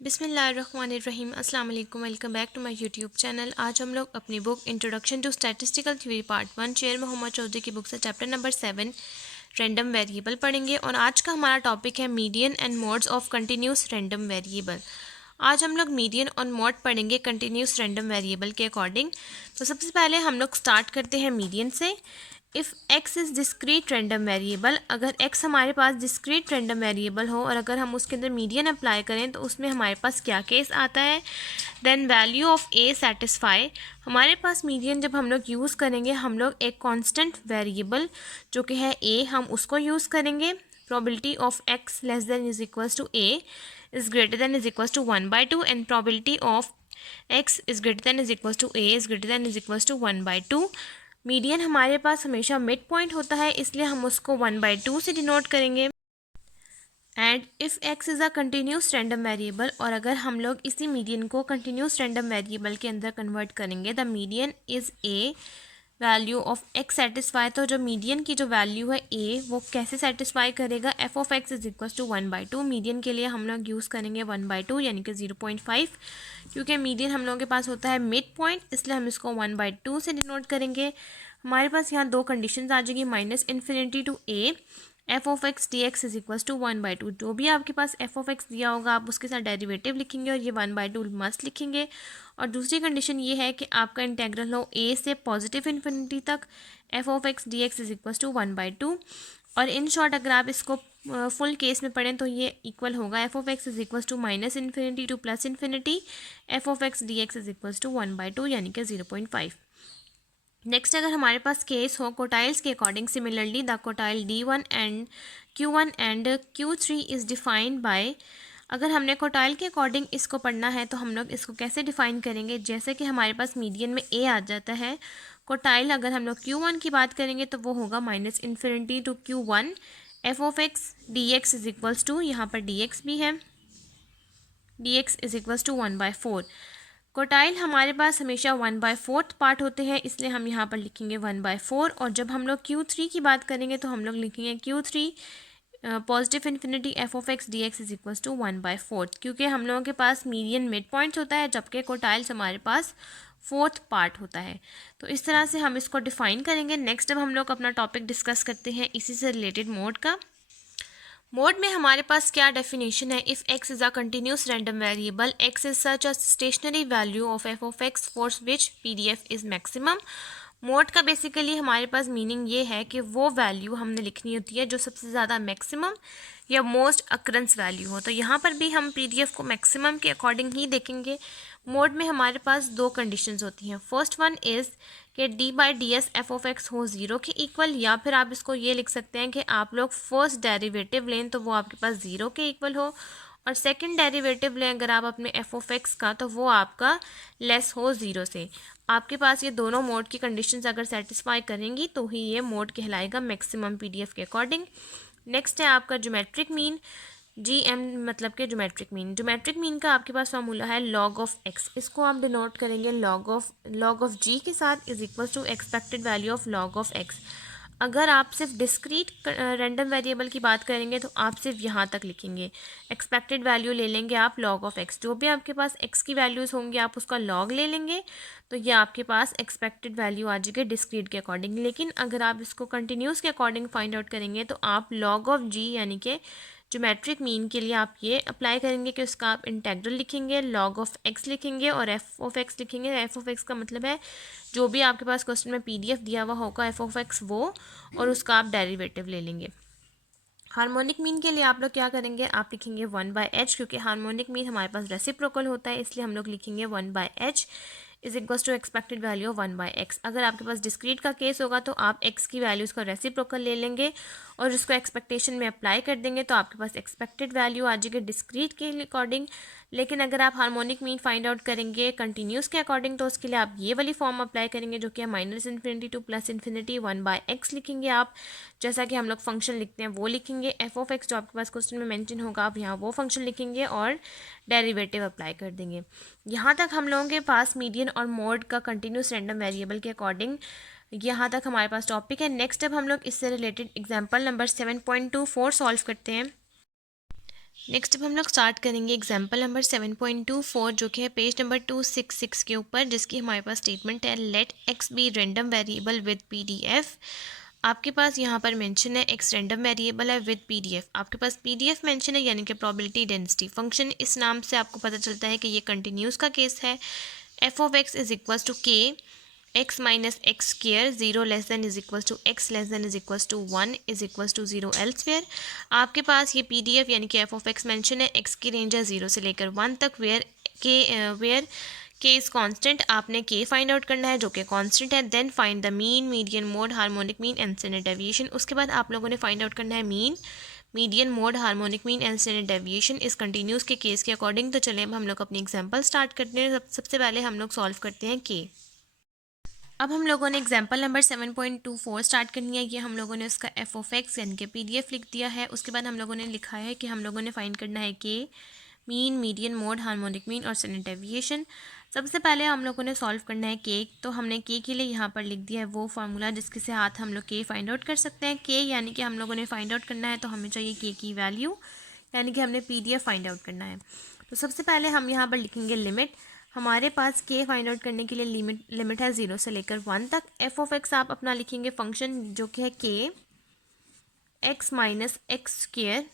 बिस्मिल्लाहिर्रहमानिर्रहीम अस्सलाम वालेकुम। Welcome back to my YouTube channel. आज हम लोग अपनी book introduction to statistical theory part 1 Sher Mohammad Chaudhary की बुक से चैप्टर नंबर 7 रैंडम वेरिएबल पढ़ेंगे और आज का हमारा टॉपिक है median and modes of continuous random variable. आज हम लोग मीडियन और मोड पढ़ेंगे कंटिन्यूस रैंडम वेरिएबल के अकॉर्डिंग। तो सबसे पहले हम लोग स्टार्ट करते हैं मीडियन से। If x is discrete random variable, अगर x हमारे पास डिस्क्रीट रैंडम वेरिएबल हो और अगर हम उसके अंदर मीडियन अप्लाई करें तो उसमें हमारे पास क्या केस आता है। Then value of a satisfy, हमारे पास मीडियन जब हम लोग यूज़ करेंगे हम लोग एक कांस्टेंट वेरिएबल जो कि है a, हम उसको यूज़ करेंगे। Probability of x less than is equals to a is greater than is equals to 1/2 and probability of x is greater than is equals to a is greater than is equals to 1/2। Median हमारे पास हमेशा mid point होता है इसलिए हम उसको 1/2 से denote करेंगे। And if x is a continuous random variable, और अगर हम लोग इसी मीडियन को कंटिन्यूस रैंडम वेरिएबल के अंदर कन्वर्ट करेंगे, the median is a value of x satisfy, तो जो मीडियन की जो वैल्यू है a वो कैसे सेटिस्फाई करेगा। f of x is equal to 1/2, median के लिए हम लोग यूज़ करेंगे 1/2 यानी कि 0.5, क्योंकि मीडियन हम लोगों के पास होता है मिड पॉइंट इसलिए हम इसको 1/2 से डिनोट करेंगे। हमारे पास यहाँ दो कंडीशंस आ जाएगी, -∞ to a f of x dx is equal to 1/2। जो भी आपके पास f ऑफ x दिया होगा आप उसके साथ डेरिवेटिव लिखेंगे और ये 1/2 मस्ट लिखेंगे। और दूसरी कंडीशन ये है कि आपका इंटेग्रल हो a से पॉजिटिव इन्फिनिटी तक f of x dx is equal to 1/2। और इन शॉर्ट अगर आप इसको फुल केस में पढ़ें तो ये इक्वल होगा f of x is equal to -∞ to +∞, f of x dx is equal to 1/2 यानी कि 0.5। नेक्स्ट अगर हमारे पास केस हो कोटाइल्स के according, similarly the quartile D1 and Q1 and Q3 is defined by, अगर हमने कोटाइल के अकॉर्डिंग इसको पढ़ना है तो हम लोग इसको कैसे डिफाइन करेंगे। जैसे कि हमारे पास मीडियन में a आ जाता है, कोटाइल अगर हम लोग Q1 की बात करेंगे तो वो होगा -∞ to Q1 f of x dx is equals to, यहाँ पर dx भी है, dx is equals to 1/4। Quartile हमारे पास हमेशा 1/4 पार्ट होते हैं इसलिए हम यहाँ पर लिखेंगे 1/4। और जब हम लोग Q3 की बात करेंगे तो हम लोग लिखेंगे Q3 positive infinity f of x dx is equals to 1/4, क्योंकि हम लोगों के पास मीडियन मिड पॉइंट्स होता है जबकि कोटाइल्स हमारे पास फोर्थ पार्ट होता है। तो इस तरह से हम इसको डिफाइन करेंगे। नेक्स्ट अब हम लोग अपना टॉपिक डिस्कस करते हैं इसी से रिलेटेड मोड का। मोड में हमारे पास क्या डेफिनेशन है। If x is a continuous random variable, x is such a stationary value of f of x for which PDF is maximum. Mode का बेसिकली हमारे पास मीनिंग ये है कि वो वैल्यू हमने लिखनी होती है जो सबसे ज़्यादा मैक्सिमम या मोस्ट अक्रंस वैल्यू हो। तो यहाँ पर भी हम PDF को मैक्सिमम के अकॉर्डिंग ही देखेंगे। मोड में हमारे पास दो कंडीशंस होती हैं। फर्स्ट वन इज़ कि d/ds f ऑफ x हो 0 के इक्वल, या फिर आप इसको ये लिख सकते हैं कि आप लोग फर्स्ट डेरिवेटिव लें तो वो आपके पास 0 के इक्वल हो, और सेकंड डेरिवेटिव लें अगर आप अपने f ऑफ x का तो वो आपका लेस हो 0 से। आपके पास ये दोनों मोड की कंडीशंस अगर सेटिस्फाई करेंगी तो ही ये मोड कहलाएगा मैक्सिमम PDF के अकॉर्डिंग। नेक्स्ट है आपका ज्योमेट्रिक मीन, GM मतलब कि ज्योमेट्रिक मीन। ज्योमेट्रिक मीन का आपके पास फॉर्मूला है log ऑफ x, इसको आप डिनोट करेंगे log ऑफ g के साथ is equal to expected value of log of x। अगर आप सिर्फ डिस्क्रीट रैंडम वेरिएबल की बात करेंगे तो आप सिर्फ यहाँ तक लिखेंगे, एक्सपेक्टेड वैल्यू ले लेंगे आप log ऑफ x, जो भी आपके पास x की वैल्यूज़ होंगी आप उसका log ले लेंगे तो ये आपके पास एक्सपेक्टेड वैल्यू आ जाएगी डिस्क्रीट के अकॉर्डिंग। लेकिन अगर आप इसको कंटिन्यूस के अकॉर्डिंग फाइंड आउट करेंगे तो आप log ऑफ g यानी कि ज्योमेट्रिक मीन के लिए आप ये अप्लाई करेंगे कि उसका आप इंटेग्रल लिखेंगे, log ऑफ x लिखेंगे और f ऑफ x लिखेंगे। f ऑफ x का मतलब है जो भी आपके पास क्वेश्चन में PDF दिया हुआ होगा f ऑफ x वो, और उसका आप डेरिवेटिव ले लेंगे। हार्मोनिक मीन के लिए आप लोग क्या करेंगे, आप लिखेंगे 1/h, क्योंकि हार्मोनिक मीन हमारे पास रेसिप्रोकल होता है इसलिए हम लोग लिखेंगे 1/h is equals to expected value of 1/x। अगर आपके पास डिस्क्रीट का केस होगा तो आप x की वैल्यूज़ का रेसिप्रोकल ले लेंगे और उसको एक्सपेक्टेशन में अप्लाई कर देंगे तो आपके पास एक्सपेक्टेड वैल्यू आ जाएगी डिस्क्रीट के अकॉर्डिंग। लेकिन अगर आप हार्मोनिक मीन फाइंड आउट करेंगे कंटिन्यूस के अकॉर्डिंग तो उसके लिए आप ये वाली फॉर्म अप्लाई करेंगे जो कि है -∞ टू +∞, 1/x लिखेंगे आप, जैसा कि हम लोग फंक्शन लिखते हैं वो लिखेंगे। f ऑफ x जो आपके पास क्वेश्चन में मेंशन होगा आप यहाँ वो फंक्शन लिखेंगे और डेरिवेटिव अप्लाई कर देंगे। यहाँ तक हम लोगों के पास मीडियन और मोड का कंटिन्यूस रैंडम वेरिएबल के अकॉर्डिंग यहाँ तक हमारे पास टॉपिक है। नेक्स्ट अब हम लोग इससे रिलेटेड एग्जाम्पल नंबर 7.24 सॉल्व करते हैं। नेक्स्ट अब हम लोग स्टार्ट करेंगे एग्जाम्पल नंबर 7.24 जो कि है पेज नंबर 266 के ऊपर, जिसकी हमारे पास स्टेटमेंट है let X be random variable with PDF. आपके पास यहाँ पर मेंशन है एक्स रेंडम वेरिएबल है विद पीडीएफ, आपके पास पीडीएफ मेंशन है यानी कि प्रोबेबिलिटी डेंसिटी फंक्शन। इस नाम से आपको पता चलता है कि ये कंटिन्यूस का केस है। F of x is equal to k x minus x square, zero less than is equal to x less than is equal to 1 is equal to 0 elsewhere. आपके पास ये पीडीएफ यानी कि एफ ऑफ एक्स मेंशन है, x की range है 0 से लेकर 1 तक, वेयर के इज़ कांस्टेंट। आपने के फाइंड आउट करना है जो कि कांस्टेंट है। Then find the mean, median, mode, harmonic mean and standard deviation. उसके बाद आप लोगों ने फाइंड आउट करना है mean, median, mode, harmonic mean and standard deviation इस कंटिन्यूस के केस के अकॉर्डिंग। तो चलिए अब हम लोग अपनी एग्जांपल स्टार्ट करते हैं। सबसे पहले हम लोग सॉल्व करते हैं के। अब हम लोगों ने एग्जाम्पल नंबर 7.24 स्टार्ट करनी है। ये हम लोगों ने उसका एफ ऑफ एक्स यानी कि पीडीएफ लिख दिया है। उसके बाद हम लोगों ने लिखा है कि हम लोगों ने फाइंड करना है के, mean, median, mode, harmonic mean और स्टैंडर्ड डेविएशन। सबसे पहले हम लोगों ने सॉल्व करना है के। तो हमने के लिए यहाँ पर लिख दिया है वो फार्मूला जिसके साथ हम लोग के फाइंड आउट कर सकते हैं। के यानी कि हम लोगों ने फाइंड आउट करना है तो हमें चाहिए के की वैल्यू, यानी कि हमने पीडीएफ फाइंड आउट करना है। तो सबसे पहले हम यहाँ पर लिखेंगे लिमिट। हमारे पास के फाइंड आउट करने के लिए लिमिट है 0 से लेकर 1 तक। एफ ऑफ एक्स आप अपना लिखेंगे फंक्शन जो कि है K x minus x square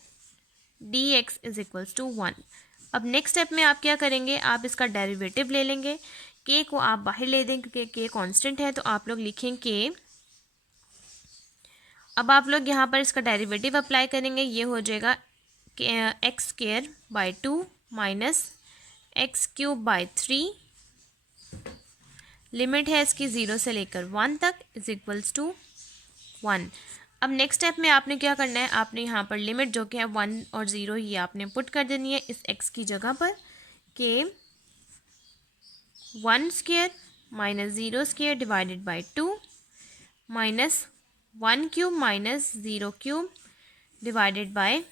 D X is equals to 1। अब नेक्स्ट स्टेप में आप क्या करेंगे, आप इसका डेरिवेटिव ले लेंगे। के को आप बाहर ले दें क्योंकि के कांस्टेंट है, तो आप लोग लिखेंगे के। अब आप लोग यहाँ पर इसका डेरिवेटिव अप्लाई करेंगे, ये हो जाएगा x square by 2 minus X cube by 3, limit है इसकी 0 से लेकर 1 तक इज इक्वल्स टू 1। अब नेक्स्ट स्टेप में आपने क्या करना है, आपने यहाँ पर लिमिट जो कि है 1 और 0 ये आपने पुट कर देनी है इस x की जगह पर। K 1 square minus 0 square divided by 2 minus 1 cube minus 0 cube divided by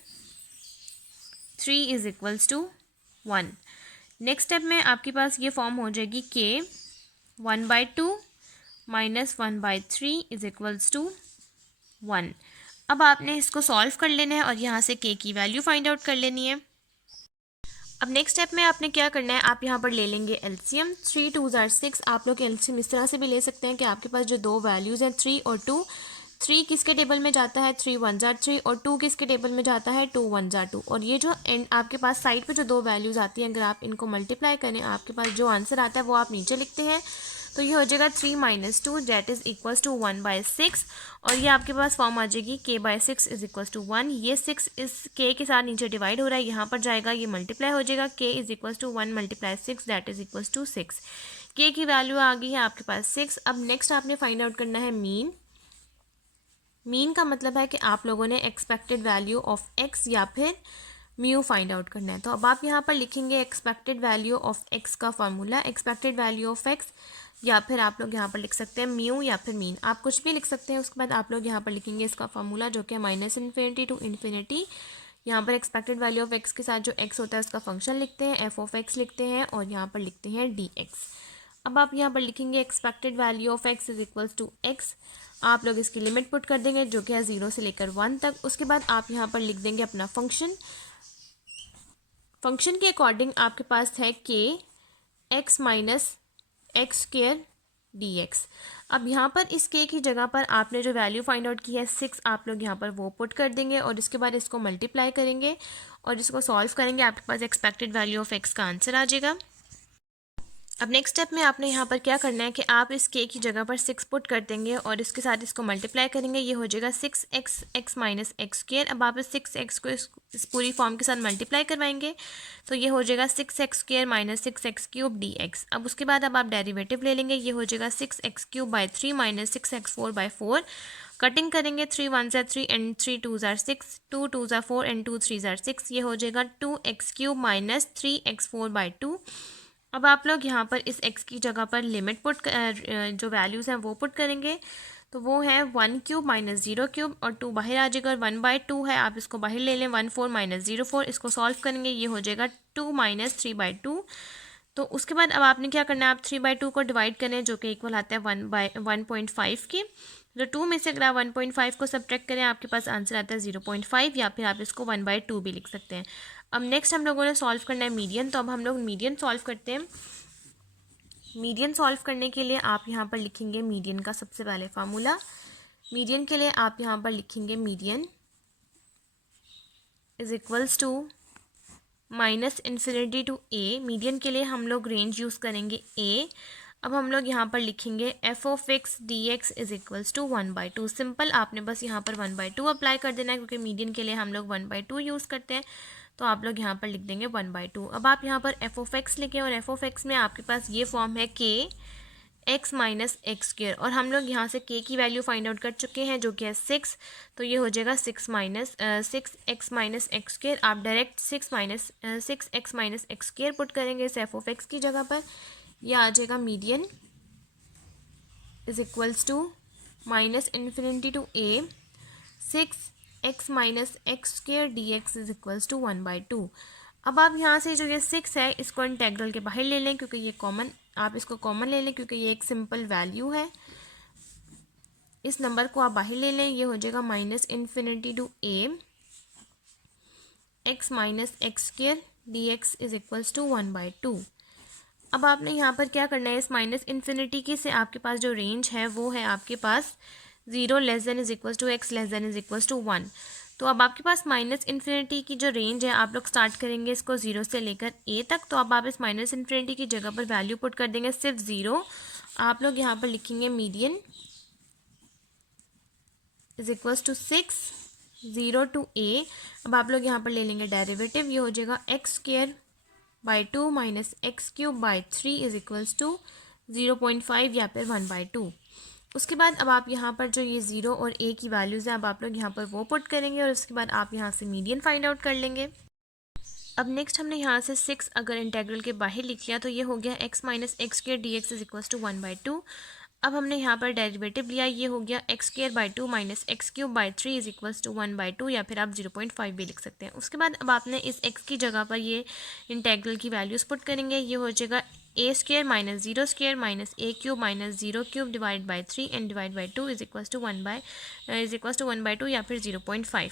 3 is equals to 1। Next step में आपके पास ये फॉर्म हो जाएगी के 1/2 माइनस 1/3 इज इक्वल्स टू 1। अब आपने इसको सॉल्व कर लेना है और यहाँ से के की वैल्यू फाइंड आउट कर लेनी है। अब नेक्स्ट स्टेप में आपने क्या करना है, आप यहाँ पर ले लेंगे एलसीएम। 3 2s are 6। आप लोग एलसीएम इस तरह से भी ले सकते हैं कि आपके पास जो दो वैल्यूज़ हैं 3 और 2, 3 किसके टेबल में जाता है 3 1s are 3 और 2 किसके टेबल में जाता है 2 1s are 2। और ये जो एंड आपके पास साइड पे जो दो वैल्यूज़ आती हैं अगर आप इनको मल्टीप्लाई करें आपके पास जो आंसर आता है वो आप नीचे लिखते हैं। तो ये हो जाएगा 3 - 2 दैट इज़ इक्वल्स टू 1/6 और ये आपके पास फॉर्म आ जाएगी k/6 इज इक्वल्स टू 1। ये 6 इस k के साथ नीचे डिवाइड हो रहा है, यहाँ पर जाएगा ये मल्टीप्लाई हो जाएगा k is equals to 1 × 6 that is equals to 6। k की वैल्यू आ गई है आपके पास 6। अब नेक्स्ट आपने फाइंड आउट करना है मीन। मीन का मतलब है कि आप लोगों ने एक्सपेक्टेड वैल्यू ऑफ x या फिर म्यू फाइंड आउट करना है। तो अब आप यहाँ पर लिखेंगे एक्सपेक्टेड वैल्यू ऑफ x का formula, expected value of x, या फिर आप लोग यहाँ पर लिख सकते हैं म्यू या फिर मीन, आप कुछ भी लिख सकते हैं। उसके बाद आप लोग यहाँ पर लिखेंगे इसका फार्मूला जो कि है -∞ to ∞। यहाँ पर एक्सपेक्टेड वैल्यू ऑफ x के साथ जो x होता है उसका फंक्शन लिखते हैं, एफ ऑफ x लिखते हैं और यहाँ पर लिखते हैं dx। अब आप यहाँ पर लिखेंगे expected value of x is equals to x। आप लोग इसकी लिमिट पुट कर देंगे जो कि है 0 से लेकर 1 तक। उसके बाद आप यहाँ पर लिख देंगे अपना फंक्शन। फंक्शन के अकॉर्डिंग आपके पास है K x minus x square D x. अब यहाँ पर इस के की जगह पर आपने जो वैल्यू फाइंड आउट की है 6, आप लोग यहाँ पर वो पुट कर देंगे और इसके बाद इसको मल्टीप्लाई करेंगे और इसको सॉल्व करेंगे, आपके पास एक्सपेक्टेड वैल्यू ऑफ एक्स का आंसर आ जाएगा। अब नेक्स्ट स्टेप में आपने यहाँ पर क्या करना है कि आप इस के की जगह पर 6 पुट कर देंगे और इसके साथ इसको मल्टीप्लाई करेंगे, ये हो जाएगा 6x x minus x square. अब आप इस 6x को इस पूरी फॉर्म के साथ मल्टीप्लाई करवाएंगे तो ये हो जाएगा 6x square minus 6x cube dx। अब उसके बाद अब आप डेरिवेटिव ले लेंगे, ये हो जाएगा 6x cube by 3 minus 6x4/4। Cutting करेंगे 3 1s are 3 and 3 2s are 6, 2 2s are 4 and 2 3s are 6। ये हो जाएगा 2x क्यूब माइनस 3x4/2। अब आप लोग यहाँ पर इस x की जगह पर लिमिट पुट जो वैल्यूज़ हैं वो पुट करेंगे, तो वो है 1 क्यूब माइनस 0 क्यूब और 2 बाहर आ जाएगा और 1/2 है, आप इसको बाहर ले लें 1 4 माइनस 0 4। इसको सॉल्व करेंगे, ये हो जाएगा 2 - 3/2। तो उसके बाद अब आपने क्या करना है, आप 3/2 को डिवाइड करें जो कि इक्वल आता है 1/1.5 के। तो 2 में से अगर आप 1.5 को सब्ट्रैक्ट करें आपके पास आंसर आता है 0.5, या फिर आप इसको 1/2 भी लिख सकते हैं। अब नेक्स्ट हम लोगों ने सॉल्व करना है मीडियन, तो अब हम लोग मीडियन सॉल्व करते हैं। मीडियन सॉल्व करने के लिए आप यहाँ पर लिखेंगे मीडियन का सबसे पहले फार्मूला। मीडियन के लिए आप यहाँ पर लिखेंगे median is equals to -∞ to a। Median के लिए हम लोग रेंज यूज़ करेंगे a। अब हम लोग यहाँ पर लिखेंगे f(x) dx is equals to 1/2। Simple, आपने बस यहाँ पर 1/2 अप्लाई कर देना है, क्योंकि मीडियन के लिए हम लोग 1/2 यूज़ करते हैं, तो आप लोग यहाँ पर लिख देंगे 1/2। अब आप यहाँ पर f(x) लिखें, और f(x) में आपके पास ये फॉर्म है k x minus X square, और हम लोग यहाँ से k की वैल्यू फाइंड आउट कर चुके हैं जो कि है 6, तो ये हो जाएगा 6x माइनस एक्स स्क्र। आप direct 6x minus X square put करेंगे इस f(x) की जगह पर, यह आ जाएगा median is equals to -∞ to a 6x minus X square dx is equals to 1/2। अब आप यहाँ से जो ये 6 है इसको इंटेग्रल के बाहर ले लें, क्योंकि ये कॉमन, आप इसको कॉमन ले लें क्योंकि ये एक सिंपल वैल्यू है। इस नंबर को आप बाहर ले लें, ये हो जाएगा -∞ to a x minus X square dx is equals to 1/2। अब आपने यहाँ पर क्या करना है, इस -∞ की से आपके पास जो रेंज है वो है आपके पास 0 less than is equals to x less than is equals to 1। तो अब आपके पास -∞ की जो रेंज है, आप लोग स्टार्ट करेंगे इसको 0 से लेकर a तक, तो अब आप इस -∞ की जगह पर वैल्यू पुट कर देंगे सिर्फ 0। आप लोग यहाँ पर लिखेंगे median is equals to 6 0 to a। अब आप लोग यहाँ पर ले लेंगे डेरिवेटिव, ये हो जाएगा x square by 2 minus X cube by 3 is equals to 0.5 या फिर 1/2। उसके बाद अब आप यहाँ पर जो ये 0 और a की वैल्यूज़ हैं, अब आप लोग यहाँ पर वो पुट करेंगे, और उसके बाद आप यहाँ से मीडियन फाइंड आउट कर लेंगे। अब नेक्स्ट हमने यहाँ से 6 अगर इंटेग्रल के बाहर लिख लिया तो ये हो गया x minus X square dx is equals to 1/2। अब हमने यहाँ पर डेरिवेटिव लिया, ये हो गया x square by 2 minus X cube by 3 is equals to 1/2, या फिर आप 0.5 भी लिख सकते हैं। उसके बाद अब आपने इस x की जगह पर ये इंटेग्रल की वैल्यूज़ पुट करेंगे, ये हो जाएगा a square minus 0 square minus a cube minus 0 cube divide by 3 and divide by 2 is equals to 1/2 या फिर 0.5।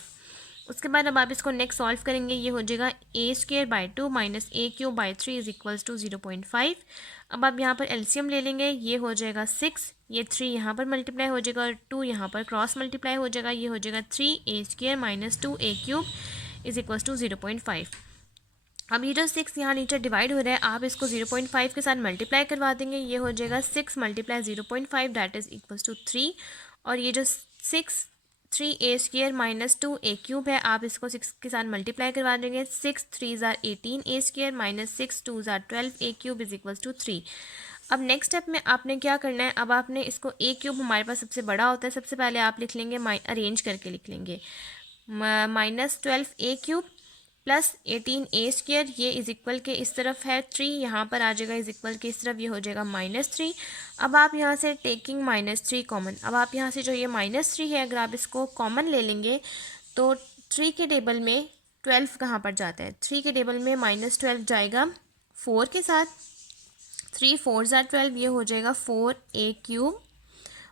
उसके बाद अब आप इसको नेक्स्ट सॉल्व करेंगे, ये हो जाएगा a square by 2 minus a cube by 3 is equals to 0.5। अब आप यहाँ पर एलसीएम ले लेंगे, ये हो जाएगा 6, ये 3 यहाँ पर मल्टीप्लाई हो जाएगा और 2 यहाँ पर क्रॉस मल्टीप्लाई हो जाएगा, ये हो जाएगा 3a square minus 2a cube is equals to 0.5। अब ये जो 6 यहाँ नीचे डिवाइड हो रहा है, आप इसको 0.5 के साथ मल्टीप्लाई करवा देंगे, ये हो जाएगा 6 multiply 0.5 that is equals to 3। और ये जो 3a square minus 2a cube है, आप इसको 6 के साथ मल्टीप्लाई करवा देंगे, 6 3 ज़ार 18a स्क्र माइनस 6 2 ज़ार 12a cube is equals to 3। अब नेक्स्ट स्टेप में आपने क्या करना है, अब आपने इसको a क्यूब हमारे पास सबसे बड़ा होता है, सबसे पहले आप लिख लेंगे, अरेंज करके लिख लेंगे, -12a cube plus 18a square, ये इज इक्वल के इस तरफ है 3, यहाँ पर आ जाएगा इज इक्वल के इस तरफ, ये हो जाएगा -3। अब आप यहाँ से टेकिंग -3 कॉमन, अब आप यहाँ से जो ये -3 है अगर आप इसको कॉमन ले लेंगे तो 3 के टेबल में 12 कहाँ पर जाता है, 3 के टेबल में -12 जाएगा 4 के साथ, 3 4 ज़ार 12, ये हो जाएगा 4a क्यूब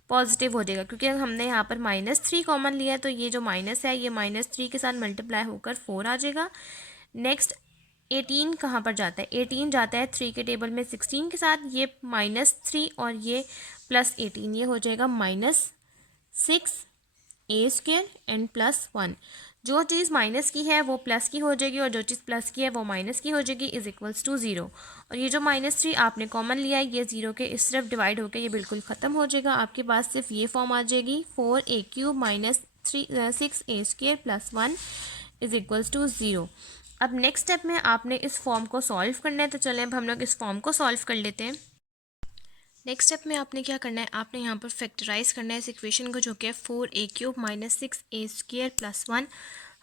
पॉजिटिव हो जाएगा, क्योंकि हमने यहाँ पर -3 कॉमन लिया है, तो ये जो माइनस है ये -3 के साथ मल्टीप्लाई होकर 4 आ जाएगा। नेक्स्ट 18 कहाँ पर जाता है, 18 जाता है 3 के टेबल में 16 के साथ, ये -3 और ये +18, ये हो जाएगा -6a स्क्र एंड +1। जो चीज़ माइनस की है वो प्लस की हो जाएगी और जो चीज़ प्लस की है वो माइनस की हो जाएगी इज इक्वल्स टू 0। और ये जो -3 आपने कॉमन लिया है ये 0 के इस तरफ डिवाइड होकर ये बिल्कुल ख़त्म हो जाएगा, आपके पास सिर्फ ये फॉर्म आ जाएगी 4a cube minus 6a square plus 1 is equals to 0। अब नेक्स्ट स्टेप में आपने इस फॉर्म को सॉल्व करना है, तो चलें अब हम लोग इस फॉर्म को सॉल्व कर लेते हैं। नेक्स्ट स्टेप में आपने क्या करना है, आपने यहाँ पर फैक्टराइज करना है इस इक्वेशन को, जो कि है 4a cube minus 6a square plus 1।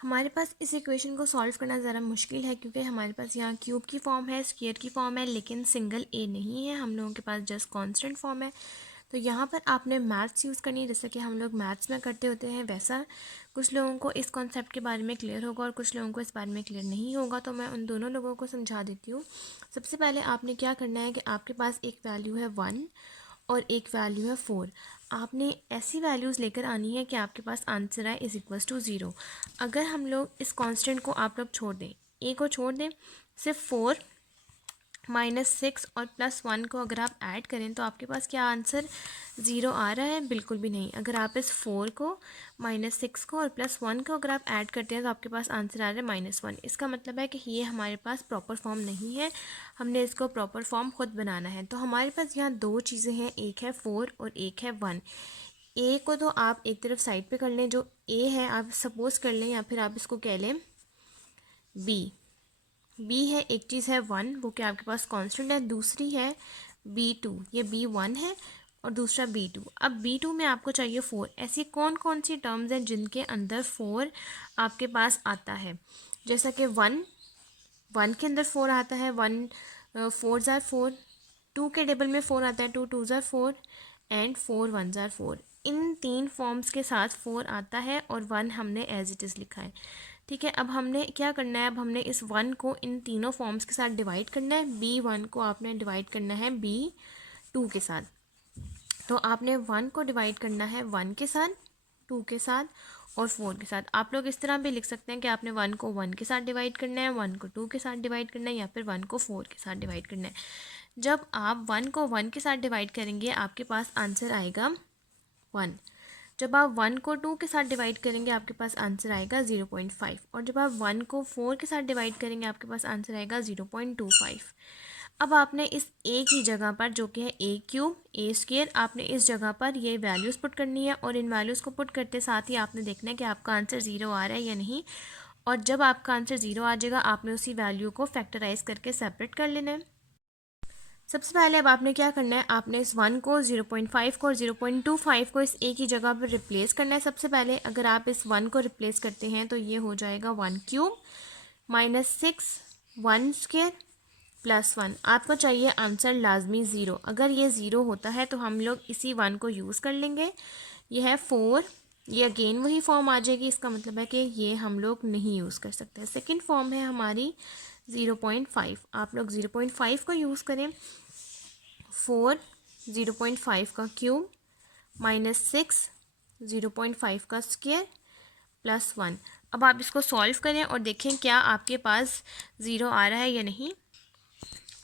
हमारे पास इस इक्वेशन को सॉल्व करना ज़रा मुश्किल है, क्योंकि हमारे पास यहाँ क्यूब की फॉर्म है, स्क्वायर की फॉर्म है, लेकिन सिंगल a नहीं है, हम लोगों के पास जस्ट कांस्टेंट फॉर्म है। तो यहाँ पर आपने मैथ्स यूज़ करनी है, जैसे कि हम लोग मैथ्स में करते होते हैं वैसा। कुछ लोगों को इस कॉन्सेप्ट के बारे में क्लियर होगा और कुछ लोगों को इस बारे में क्लियर नहीं होगा, तो मैं उन दोनों लोगों को समझा देती हूँ। सबसे पहले आपने क्या करना है कि आपके पास एक वैल्यू है 1 और एक वैल्यू है 4। आपने ऐसी वैल्यूज़ लेकर आनी है कि आपके पास आंसर आए इज़ इक्वल्स टू 0। अगर हम लोग इस कांस्टेंट को आप लोग छोड़ दें, ए को छोड़ दें, सिर्फ 4 -6 और +1 को अगर आप ऐड करें तो आपके पास क्या आंसर 0 आ रहा है? बिल्कुल भी नहीं। अगर आप इस 4 को -6 को और +1 को अगर आप ऐड करते हैं तो आपके पास आंसर आ रहा है -1। इसका मतलब है कि ये हमारे पास प्रॉपर फॉर्म नहीं है, हमने इसको प्रॉपर फॉर्म खुद बनाना है। तो हमारे पास यहाँ दो चीज़ें हैं, एक है 4 और एक है 1। ए को तो आप एक तरफ साइड पे कर लें, जो ए है आप सपोज कर लें, या फिर आप इसको कह लें बी है, एक चीज़ है 1, वो क्या आपके पास कांस्टेंट है, दूसरी है B2, ये B1 है और दूसरा B2। अब B2 में आपको चाहिए 4। ऐसी कौन कौन सी टर्म्स हैं जिनके अंदर 4 आपके पास आता है? जैसा कि 1 के अंदर 4 आता है, 1 4 ज़ार 4, 2 के टेबल में 4 आता है, 2 2 ज़ार 4 एंड 4 1 ज़ार 4। इन तीन फॉर्म्स के साथ 4 आता है और 1 हमने एज इट इज़ लिखा है। ठीक है, अब हमने क्या करना है, अब हमने इस 1 को इन तीनों फॉर्म्स के साथ डिवाइड करना है। B1 को आपने डिवाइड करना है B2 के साथ। तो आपने 1 को डिवाइड करना है 1 के साथ, 2 के साथ और 4 के साथ। आप लोग इस तरह भी लिख सकते हैं कि आपने 1 को 1 के साथ डिवाइड करना है, 1 को 2 के साथ डिवाइड करना है, या फिर 1 को 4 के साथ डिवाइड करना है। जब आप 1 को 1 के साथ डिवाइड करेंगे आपके पास आंसर आएगा 1। जब आप 1 को 2 के साथ डिवाइड करेंगे आपके पास आंसर आएगा 0.5, और जब आप 1 को 4 के साथ डिवाइड करेंगे आपके पास आंसर आएगा 0.25। अब आपने इस a की जगह पर, जो कि है a3 आपने इस जगह पर ये वैल्यूज़ पुट करनी है, और इन वैल्यूज़ को पुट करते साथ ही आपने देखना है कि आपका आंसर 0 आ रहा है या नहीं। और जब आपका आंसर 0 आ जाएगा आपने उसी वैल्यू को फैक्टराइज करके सेपरेट कर लेना है। सबसे पहले अब आपने क्या करना है, आपने इस 1 को 0.5 को और 0.25 को इस a की जगह पर रिप्लेस करना है। सबसे पहले अगर आप इस 1 को रिप्लेस करते हैं तो ये हो जाएगा 1³ -6 1² +1। आपको चाहिए आंसर लाजमी 0। अगर ये 0 होता है तो हम लोग इसी 1 को यूज़ कर लेंगे। ये है 4, ये अगेन वही फॉर्म आ जाएगी, इसका मतलब है कि ये हम लोग नहीं यूज़ कर सकते। सेकंड फॉर्म है हमारी 0.5, आप लोग 0.5 को यूज़ करें। 4 0.5 का क्यूब -6 0.5 का स्क्वायर +1। अब आप इसको सॉल्व करें और देखें क्या आपके पास 0 आ रहा है या नहीं।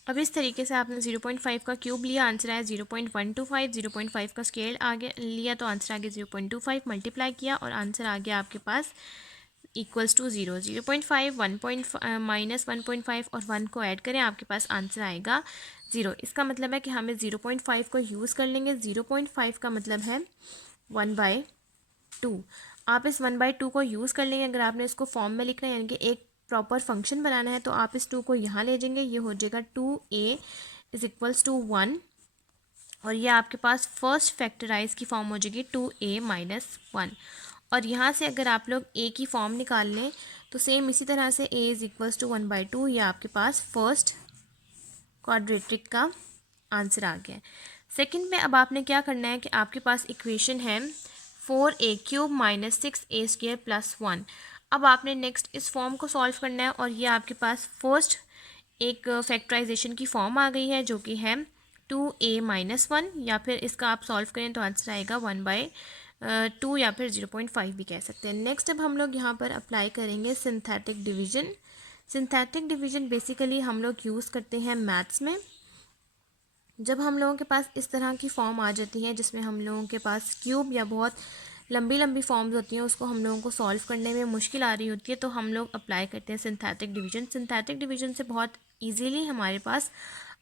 अब इस तरीके से आपने 0.5 का क्यूब लिया, आंसर आया 0.125, 0.5 का स्केल आ गया लिया तो आंसर आ गया 0.25, मल्टीप्लाई किया और आंसर आ गया आपके पास इक्वल्स टू 0। 0.5 -1.5 और 1 को ऐड करें आपके पास आंसर आएगा 0। इसका मतलब है कि हमें 0.5 को यूज़ कर लेंगे। 0.5 का मतलब है 1/2। आप इस 1/2 को यूज़ कर लेंगे। अगर आपने इसको फॉर्म में लिखना है, यानी कि एक प्रॉपर फंक्शन बनाना है, तो आप इस 2 को यहाँ ले जाएंगे, ये हो जाएगा 2a इज़ इक्वल्स टू 1, और ये आपके पास फर्स्ट फैक्टराइज की फॉर्म हो जाएगी 2a - 1। और यहाँ से अगर आप लोग a की फॉर्म निकाल लें तो सेम इसी तरह से a इज़ इक्वल्स टू 1/2, ये आपके पास फर्स्ट क्वाड्रेटिक का आंसर आ गया है। सेकंड में अब आपने क्या करना है कि आपके पास इक्वेशन है 4a³ -6a² +1। अब आपने नेक्स्ट इस फॉर्म को सॉल्व करना है, और ये आपके पास फर्स्ट एक फैक्टराइजेशन की फॉर्म आ गई है जो कि है 2a - 1, या फिर इसका आप सॉल्व करें तो आंसर आएगा 1/2, या फिर 0.5 भी कह सकते हैं। नेक्स्ट अब हम लोग यहाँ पर अप्लाई करेंगे synthetic division. Synthetic division basically हम लोग यूज़ करते हैं मैथ्स में। जब हम लोगों के पास इस तरह की फॉर्म आ जाती है जिसमें हम लोगों के पास क्यूब या बहुत लंबी लंबी फॉर्म्स होती हैं, उसको हम लोगों को सॉल्व करने में मुश्किल आ रही होती है, तो हम लोग अप्लाई करते हैं सिंथेटिक डिवीजन। सिंथेटिक डिवीजन से बहुत इजीली हमारे पास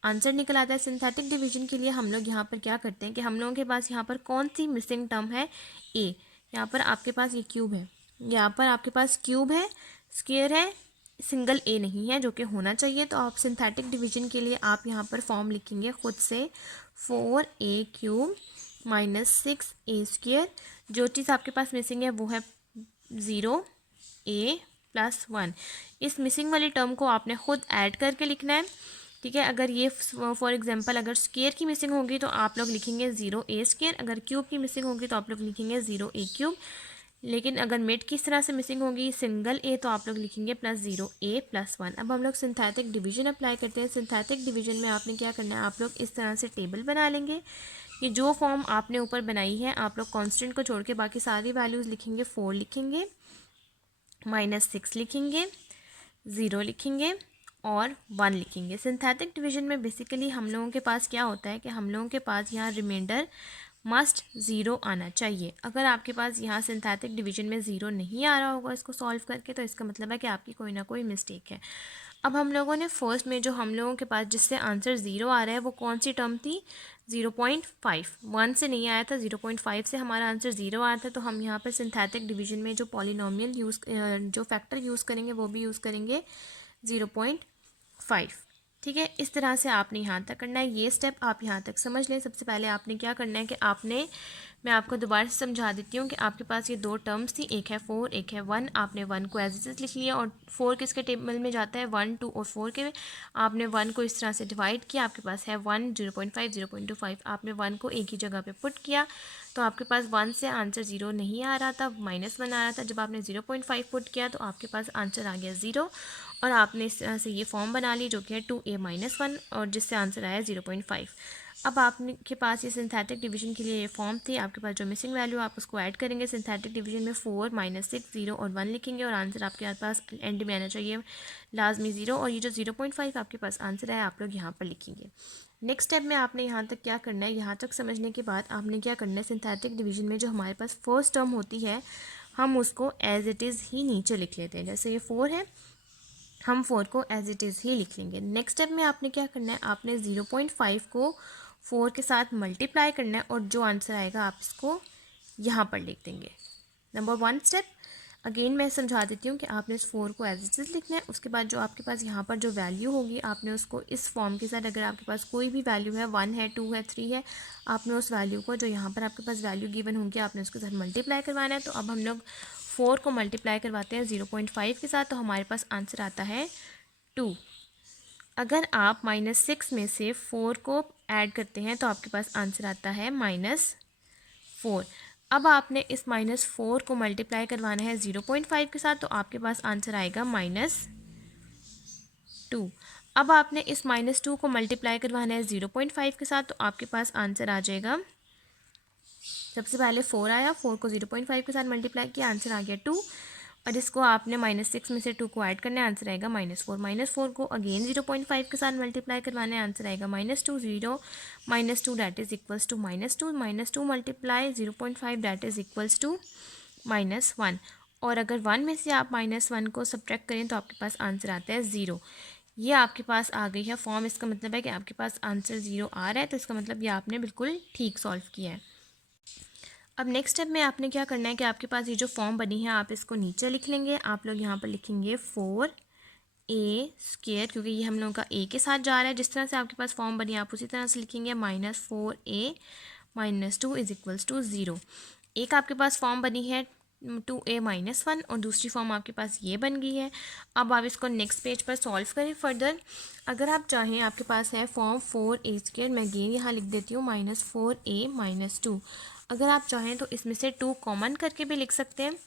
आंसर निकल आता है। सिंथेटिक डिवीजन के लिए हम लोग यहाँ पर क्या करते हैं कि हम लोगों के पास यहाँ पर कौन सी मिसिंग टर्म है, ए। यहाँ पर आपके पास ये क्यूब है, यहाँ पर आपके पास क्यूब है, स्क्वायर है, सिंगल ए नहीं है जो कि होना चाहिए। तो आप सिंथेटिक डिवीजन के लिए आप यहाँ पर फॉर्म लिखेंगे खुद से 4a³ -6a²। जो चीज़ आपके पास मिसिंग है वो है 0a +1। इस मिसिंग वाली टर्म को आपने खुद ऐड करके लिखना है। ठीक है, अगर ये फॉर एग्जांपल अगर स्क्वायर की मिसिंग होगी तो आप लोग लिखेंगे 0a², अगर क्यूब की मिसिंग होगी तो आप लोग लिखेंगे 0a³। लेकिन अगर मिड की तरह से मिसिंग होगी सिंगल ए तो आप लोग लिखेंगे +0a +1। अब हम लोग सिंथेटिक डिवीजन अप्लाई करते हैं। सिंथेटिक डिवीजन में आपने क्या करना है, आप लोग इस तरह से टेबल बना लेंगे। ये जो फॉर्म आपने ऊपर बनाई है, आप लोग कांस्टेंट को छोड़ के बाकी सारी वैल्यूज़ लिखेंगे। 4 लिखेंगे, -6 लिखेंगे, 0 लिखेंगे और 1 लिखेंगे। सिंथेटिक डिवीजन में बेसिकली हम लोगों के पास क्या होता है कि हम लोगों के पास यहाँ रिमाइंडर मस्ट 0 आना चाहिए। अगर आपके पास यहाँ सिंथेटिक डिवीजन में 0 नहीं आ रहा होगा इसको सॉल्व करके, तो इसका मतलब है कि आपकी कोई ना कोई मिस्टेक है। अब हम लोगों ने फर्स्ट में जो हम लोगों के पास जिससे आंसर 0 आ रहा है वो कौन सी टर्म थी? 0.5। 1 से नहीं आया था, 0.5 से हमारा आंसर 0 आया था। तो हम यहाँ पर सिंथेटिक डिवीजन में जो पॉलिनोमियल जो फैक्टर यूज़ करेंगे वो भी यूज़ करेंगे 0.5। ठीक है, इस तरह से आपने यहाँ तक करना है। ये स्टेप आप यहाँ तक समझ लें। सबसे पहले आपने क्या करना है कि मैं आपको दोबारा से समझा देती हूँ कि आपके पास ये दो टर्म्स थी, एक है 4, एक है 1। आपने 1 को एज इट इज लिख लिया और 4 किसके टेबल में जाता है? 1, 2 और 4 के। आपने 1 को इस तरह से डिवाइड किया, आपके पास है 1, 0.5, 0.25। आपने 1 को एक ही जगह पे पुट किया तो आपके पास 1 से आंसर 0 नहीं आ रहा था, -1 आ रहा था। जब आपने 0.5 पुट किया तो आपके पास आंसर आ गया 0 और आपने इस तरह से ये फॉर्म बना ली जो कि है 2a-1 और जिससे आंसर आया 0.5। अब आपने के पास ये सिंथेटिक डिवीजन के लिए ये फॉर्म थी। आपके पास जो मिसिंग वैल्यू आप उसको ऐड करेंगे सिंथेटिक डिवीजन में। 4, -6, 0 और 1 लिखेंगे और आंसर आपके पास एंड में आना चाहिए लाजमी 0। और ये जो 0.5 आपके पास आंसर है आप लोग यहाँ पर लिखेंगे। नेक्स्ट स्टेप में आपने यहाँ तक क्या करना है, यहाँ तक समझने के बाद आपने क्या करना है, सिंथेटिक डिवीजन में जो हमारे पास फर्स्ट टर्म होती है हम उसको एज इट इज़ ही नीचे लिख लेते हैं। जैसे ये 4 है, हम 4 को एज इट इज़ ही लिख लेंगे। नेक्स्ट स्टेप में आपने क्या करना है, आपने 0.5 को 4 के साथ मल्टीप्लाई करना है और जो आंसर आएगा आप इसको यहाँ पर लिख देंगे। नंबर 1 स्टेप अगेन मैं समझा देती हूँ कि आपने इस 4 को एज इट इज़ लिखना है। उसके बाद जो आपके पास यहाँ पर जो वैल्यू होगी आपने उसको इस फॉर्म के साथ, अगर आपके पास कोई भी वैल्यू है, 1 है, 2 है, 3 है, आपने उस वैल्यू को जो यहाँ पर आपके पास वैल्यू गिवन होंगी आपने उसके साथ मल्टीप्लाई करवाना है। तो अब हम लोग 4 को मल्टीप्लाई करवाते हैं 0.5 के साथ, तो हमारे पास आंसर आता है 2। अगर आप -6 में से 4 को ऐड करते हैं तो आपके पास आंसर आता है -4। अब आपने इस -4 को मल्टीप्लाई करवाना है 0.5 के साथ, तो आपके पास आंसर आएगा -2। अब आपने इस -2 को मल्टीप्लाई करवाना है 0.5 के साथ, तो आपके पास आंसर आ जाएगा, सबसे पहले 4 आया, 4 को 0.5 के साथ मल्टीप्लाई किया, आंसर आ गया 2। और इसको आपने -6 में से 2 को ऐड करना है, आंसर आएगा -4। -4 को अगेन 0.5 के साथ मल्टीप्लाई करवाना है, आंसर आएगा -2। 0 -2 that is equals to -2, -2 multiply 0.5 that is equals to -1। और अगर 1 में से आप -1 को सब्ट्रैक्ट करें तो आपके पास आंसर आता है 0। ये आपके पास आ गई है फॉर्म। इसका मतलब है कि आपके पास आंसर 0 आ रहा है, तो इसका मतलब ये आपने बिल्कुल ठीक सॉल्व किया है। अब नेक्स्ट स्टेप में आपने क्या करना है कि आपके पास ये जो फॉर्म बनी है आप इसको नीचे लिख लेंगे। आप लोग यहाँ पर लिखेंगे 4a², क्योंकि ये हम लोगों का a के साथ जा रहा है। जिस तरह से आपके पास फॉर्म बनी आप उसी तरह से लिखेंगे। -4a -2 is equals to 0। एक आपके पास फॉर्म बनी है 2a-1 और दूसरी फॉर्म आपके पास ये बन गई है। अब आप इसको नेक्स्ट पेज पर सॉल्व करें फर्दर। अगर आप चाहें, आपके पास है फॉर्म 4a², मैं अगेन यहाँ लिख देती हूँ -4a -2। अगर आप चाहें तो इसमें से 2 कॉमन करके भी लिख सकते हैं।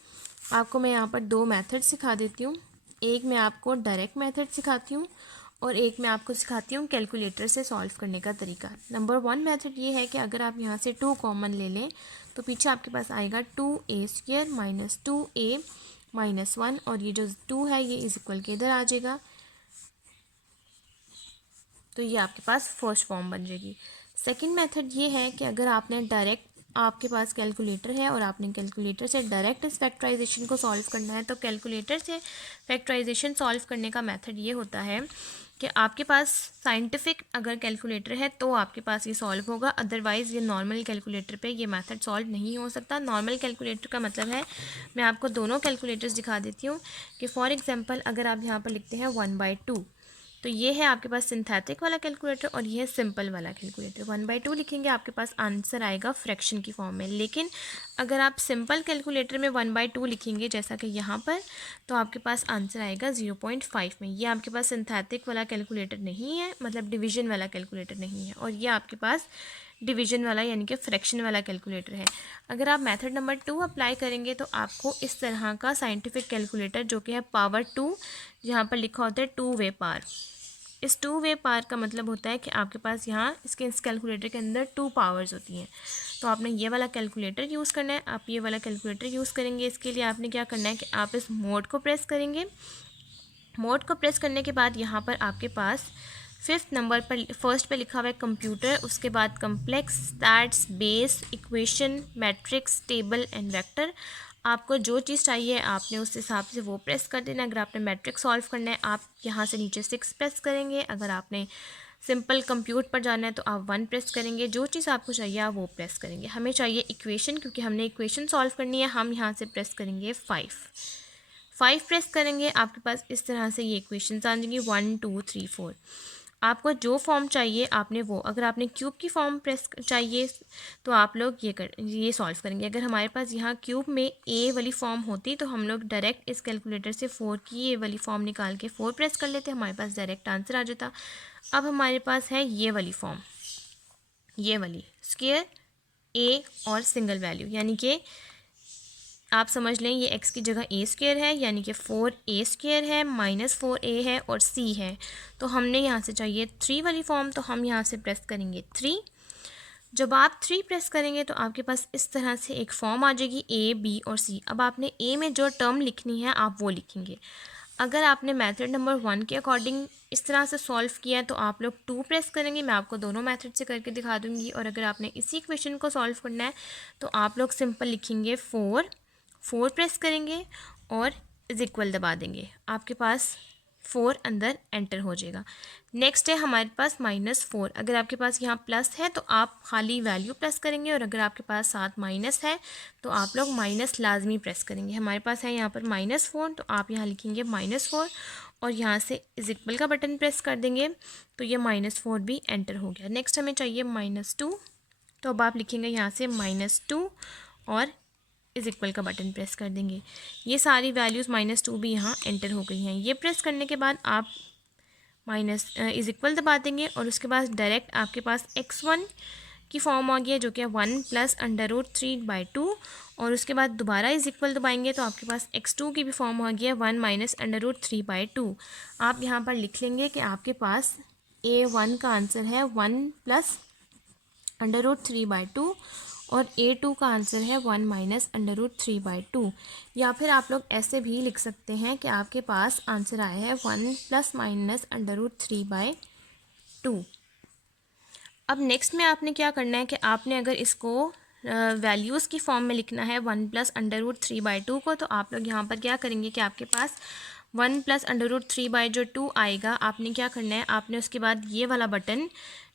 आपको मैं यहाँ पर 2 मेथड सिखा देती हूँ। एक मैं आपको डायरेक्ट मेथड सिखाती हूँ और एक मैं आपको सिखाती हूँ कैलकुलेटर से सॉल्व करने का तरीका। नंबर 1 मेथड ये है कि अगर आप यहाँ से 2 कॉमन ले लें तो पीछे आपके पास आएगा 2a² -2a -1 और ये जो 2 है ये इज इक्वल के इधर आ जाएगा, तो ये आपके पास फर्स्ट फॉर्म बन जाएगी। सेकंड मेथड ये है कि अगर आपने डायरेक्ट, आपके पास कैलकुलेटर है और आपने कैलकुलेटर से डायरेक्ट इस फैक्टराइजेशन को सॉल्व करना है, तो कैलकुलेटर से फैक्टराइजेशन सॉल्व करने का मेथड ये होता है कि आपके पास साइंटिफिक अगर कैलकुलेटर है तो आपके पास ये सॉल्व होगा, अदरवाइज़ ये नॉर्मल कैलकुलेटर पे ये मेथड सॉल्व नहीं हो सकता। नॉर्मल कैलकुलेटर का मतलब है, मैं आपको दोनों कैलकुलेटर्स दिखा देती हूँ कि फॉर एग्जांपल अगर आप यहाँ पर लिखते हैं 1/2, तो ये है आपके पास सिंथेटिक वाला कैलकुलेटर और ये है सिंपल वाला कैलकुलेटर। 1/2 लिखेंगे आपके पास आंसर आएगा फ्रैक्शन की फॉर्म में। लेकिन अगर आप सिंपल कैलकुलेटर में 1/2 लिखेंगे जैसा कि यहाँ पर, तो आपके पास आंसर आएगा 0.5 में। ये आपके पास सिंथेटिक वाला कैलकुलेटर नहीं है, मतलब डिवीजन वाला कैलकुलेटर नहीं है, और ये आपके पास डिवीजन वाला यानी कि फ्रैक्शन वाला कैलकुलेटर है। अगर आप मेथड नंबर 2 अप्लाई करेंगे तो आपको इस तरह का साइंटिफिक कैलकुलेटर जो कि है पावर 2, जहाँ पर लिखा होता है 2 वे पावर, इस 2 वे पावर का मतलब होता है कि आपके पास यहाँ इस कैलकुलेटर के अंदर 2 पावर्स होती हैं। तो आपने ये वाला कैलकुलेटर यूज़ करना है। आप ये वाला कैलकुलेटर यूज़ करेंगे। इसके लिए आपने क्या करना है कि आप इस मोड को प्रेस करेंगे। मोड को प्रेस करने के बाद यहाँ पर आपके पास 5th नंबर पर फर्स्ट पे लिखा हुआ है कंप्यूटर, उसके बाद complex, stats, base, equation, matrix, table and vector. आपको जो चीज़ चाहिए आपने उस हिसाब से वो प्रेस कर देना। अगर आपने मैट्रिक्स सॉल्व करना है आप यहाँ से नीचे 6 प्रेस करेंगे। अगर आपने सिंपल कंप्यूट पर जाना है तो आप 1 प्रेस करेंगे। जो चीज़ आपको चाहिए आप वो प्रेस करेंगे। हमें चाहिए इक्वेशन, क्योंकि हमने इक्वेशन सॉल्व करनी है। हम यहाँ से प्रेस करेंगे 5 प्रेस करेंगे। आपके पास इस तरह से ये इक्वेशंस आ जाएंगी 1 2 3 4। आपको जो फॉर्म चाहिए आपने वो, अगर आपने क्यूब की फॉर्म प्रेस चाहिए तो आप लोग ये सॉल्व करेंगे। अगर हमारे पास यहाँ क्यूब में ए वाली फॉर्म होती तो हम लोग डायरेक्ट इस कैलकुलेटर से 4 की ए वाली फॉर्म निकाल के 4 प्रेस कर लेते, हमारे पास डायरेक्ट आंसर आ जाता। अब हमारे पास है ये वाली फॉर्म, ये वाली स्क्वायर ए और सिंगल वैल्यू, यानी कि आप समझ लें ये x की जगह ए स्क्वायर है, यानी कि 4a स्क्वायर है, -4a है और c है। तो हमने यहाँ से चाहिए 3 वाली फॉर्म, तो हम यहाँ से प्रेस करेंगे 3। जब आप 3 प्रेस करेंगे तो आपके पास इस तरह से एक फॉर्म आ जाएगी a, b और c। अब आपने a में जो टर्म लिखनी है आप वो लिखेंगे। अगर आपने मेथड नंबर 1 के अकॉर्डिंग इस तरह से सॉल्व किया है तो आप लोग 2 प्रेस करेंगे। मैं आपको दोनों मेथड से करके दिखा दूँगी। और अगर आपने इसी इक्वेशन को सॉल्व करना है तो आप लोग सिंपल लिखेंगे 4 प्रेस करेंगे और इज इक्वल दबा देंगे। आपके पास 4 अंदर एंटर हो जाएगा। नेक्स्ट है हमारे पास -4। अगर आपके पास यहाँ प्लस है तो आप खाली वैल्यू प्रेस करेंगे, और अगर आपके पास साथ माइनस है तो आप लोग माइनस लाजमी प्रेस करेंगे। हमारे पास है यहाँ पर -4, तो आप यहाँ लिखेंगे -4 और यहाँ से इज इक्वल का बटन प्रेस कर देंगे तो ये -4 भी एंटर हो गया। नेक्स्ट हमें चाहिए -2, तो अब आप लिखेंगे यहाँ से -2 और इज इक्वल का बटन प्रेस कर देंगे। ये सारी वैल्यूज़ -2 भी यहाँ एंटर हो गई हैं। ये प्रेस करने के बाद आप इज इक्वल दबा देंगे और उसके बाद डायरेक्ट आपके पास x1 की फॉर्म आ गई है जो कि 1 + √3/2, और उसके बाद दोबारा इज इक्वल दबाएंगे तो आपके पास x2 की भी फॉर्म आ गई है 1 - √3/2। आप यहाँ पर लिख लेंगे कि आपके पास a1 का आंसर है 1 + √3/2 और a2 का आंसर है 1 - √3/2। या फिर आप लोग ऐसे भी लिख सकते हैं कि आपके पास आंसर आया है 1 ± √3/2। अब नेक्स्ट में आपने क्या करना है कि आपने अगर इसको वैल्यूज़ की फॉर्म में लिखना है 1 + √3/2 को, तो आप लोग यहाँ पर क्या करेंगे कि आपके पास 1 + √3/2 आएगा। आपने क्या करना है, आपने उसके बाद ये वाला बटन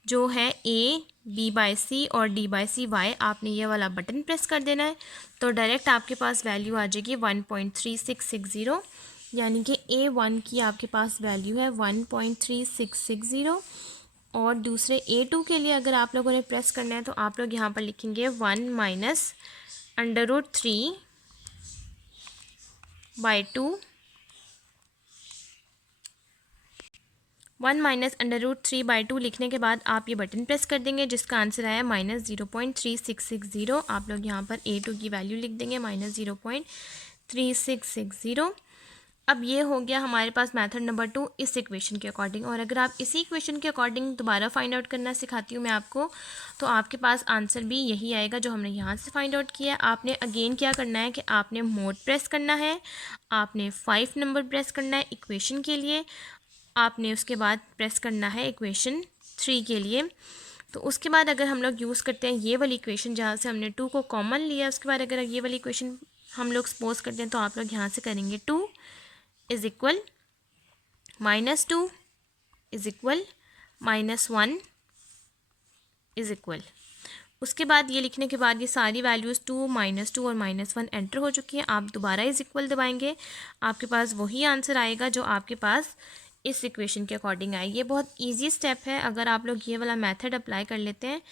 जो है A, B/C और D/CY, आपने ये वाला बटन प्रेस कर देना है। तो डायरेक्ट आपके पास वैल्यू आ जाएगी 1.3660, यानी कि A1 की आपके पास वैल्यू है 1.3660। और दूसरे A2 के लिए अगर आप लोगों ने प्रेस करना है तो आप लोग यहाँ पर लिखेंगे 1 - √3/2। 1 - √3/2 लिखने के बाद आप ये बटन प्रेस कर देंगे जिसका आंसर आया -0.3660। आप लोग यहाँ पर A2 की वैल्यू लिख देंगे -0.3660। अब ये हो गया हमारे पास मेथड नंबर 2 इस इक्वेशन के अकॉर्डिंग। और अगर आप इसी इक्वेशन के अकॉर्डिंग दोबारा फाइंड आउट करना सिखाती हूँ मैं आपको, तो आपके पास आंसर भी यही आएगा जो हमने यहाँ से फाइंड आउट किया। आपने अगेन क्या करना है कि आपने मोड प्रेस करना है, आपने 5 नंबर प्रेस करना है इक्वेशन के लिए, आपने उसके बाद प्रेस करना है इक्वेशन 3 के लिए। तो उसके बाद अगर हम लोग यूज़ करते हैं ये वाली इक्वेशन जहाँ से हमने 2 को कॉमन लिया, उसके बाद अगर ये वाली इक्वेशन हम लोग सपोज करते हैं तो आप लोग यहाँ से करेंगे 2 is equal -2 is equal -1 is equal. उसके बाद ये लिखने के बाद ये सारी वैल्यूज़ 2, -2 और -1 एंटर हो चुकी हैं। आप दोबारा इज इक्वल दबाएंगे, आपके पास वही आंसर आएगा जो आपके पास इस इक्वेशन के अकॉर्डिंग आए। ये बहुत इजी स्टेप है। अगर आप लोग ये वाला मेथड अप्लाई कर लेते हैं,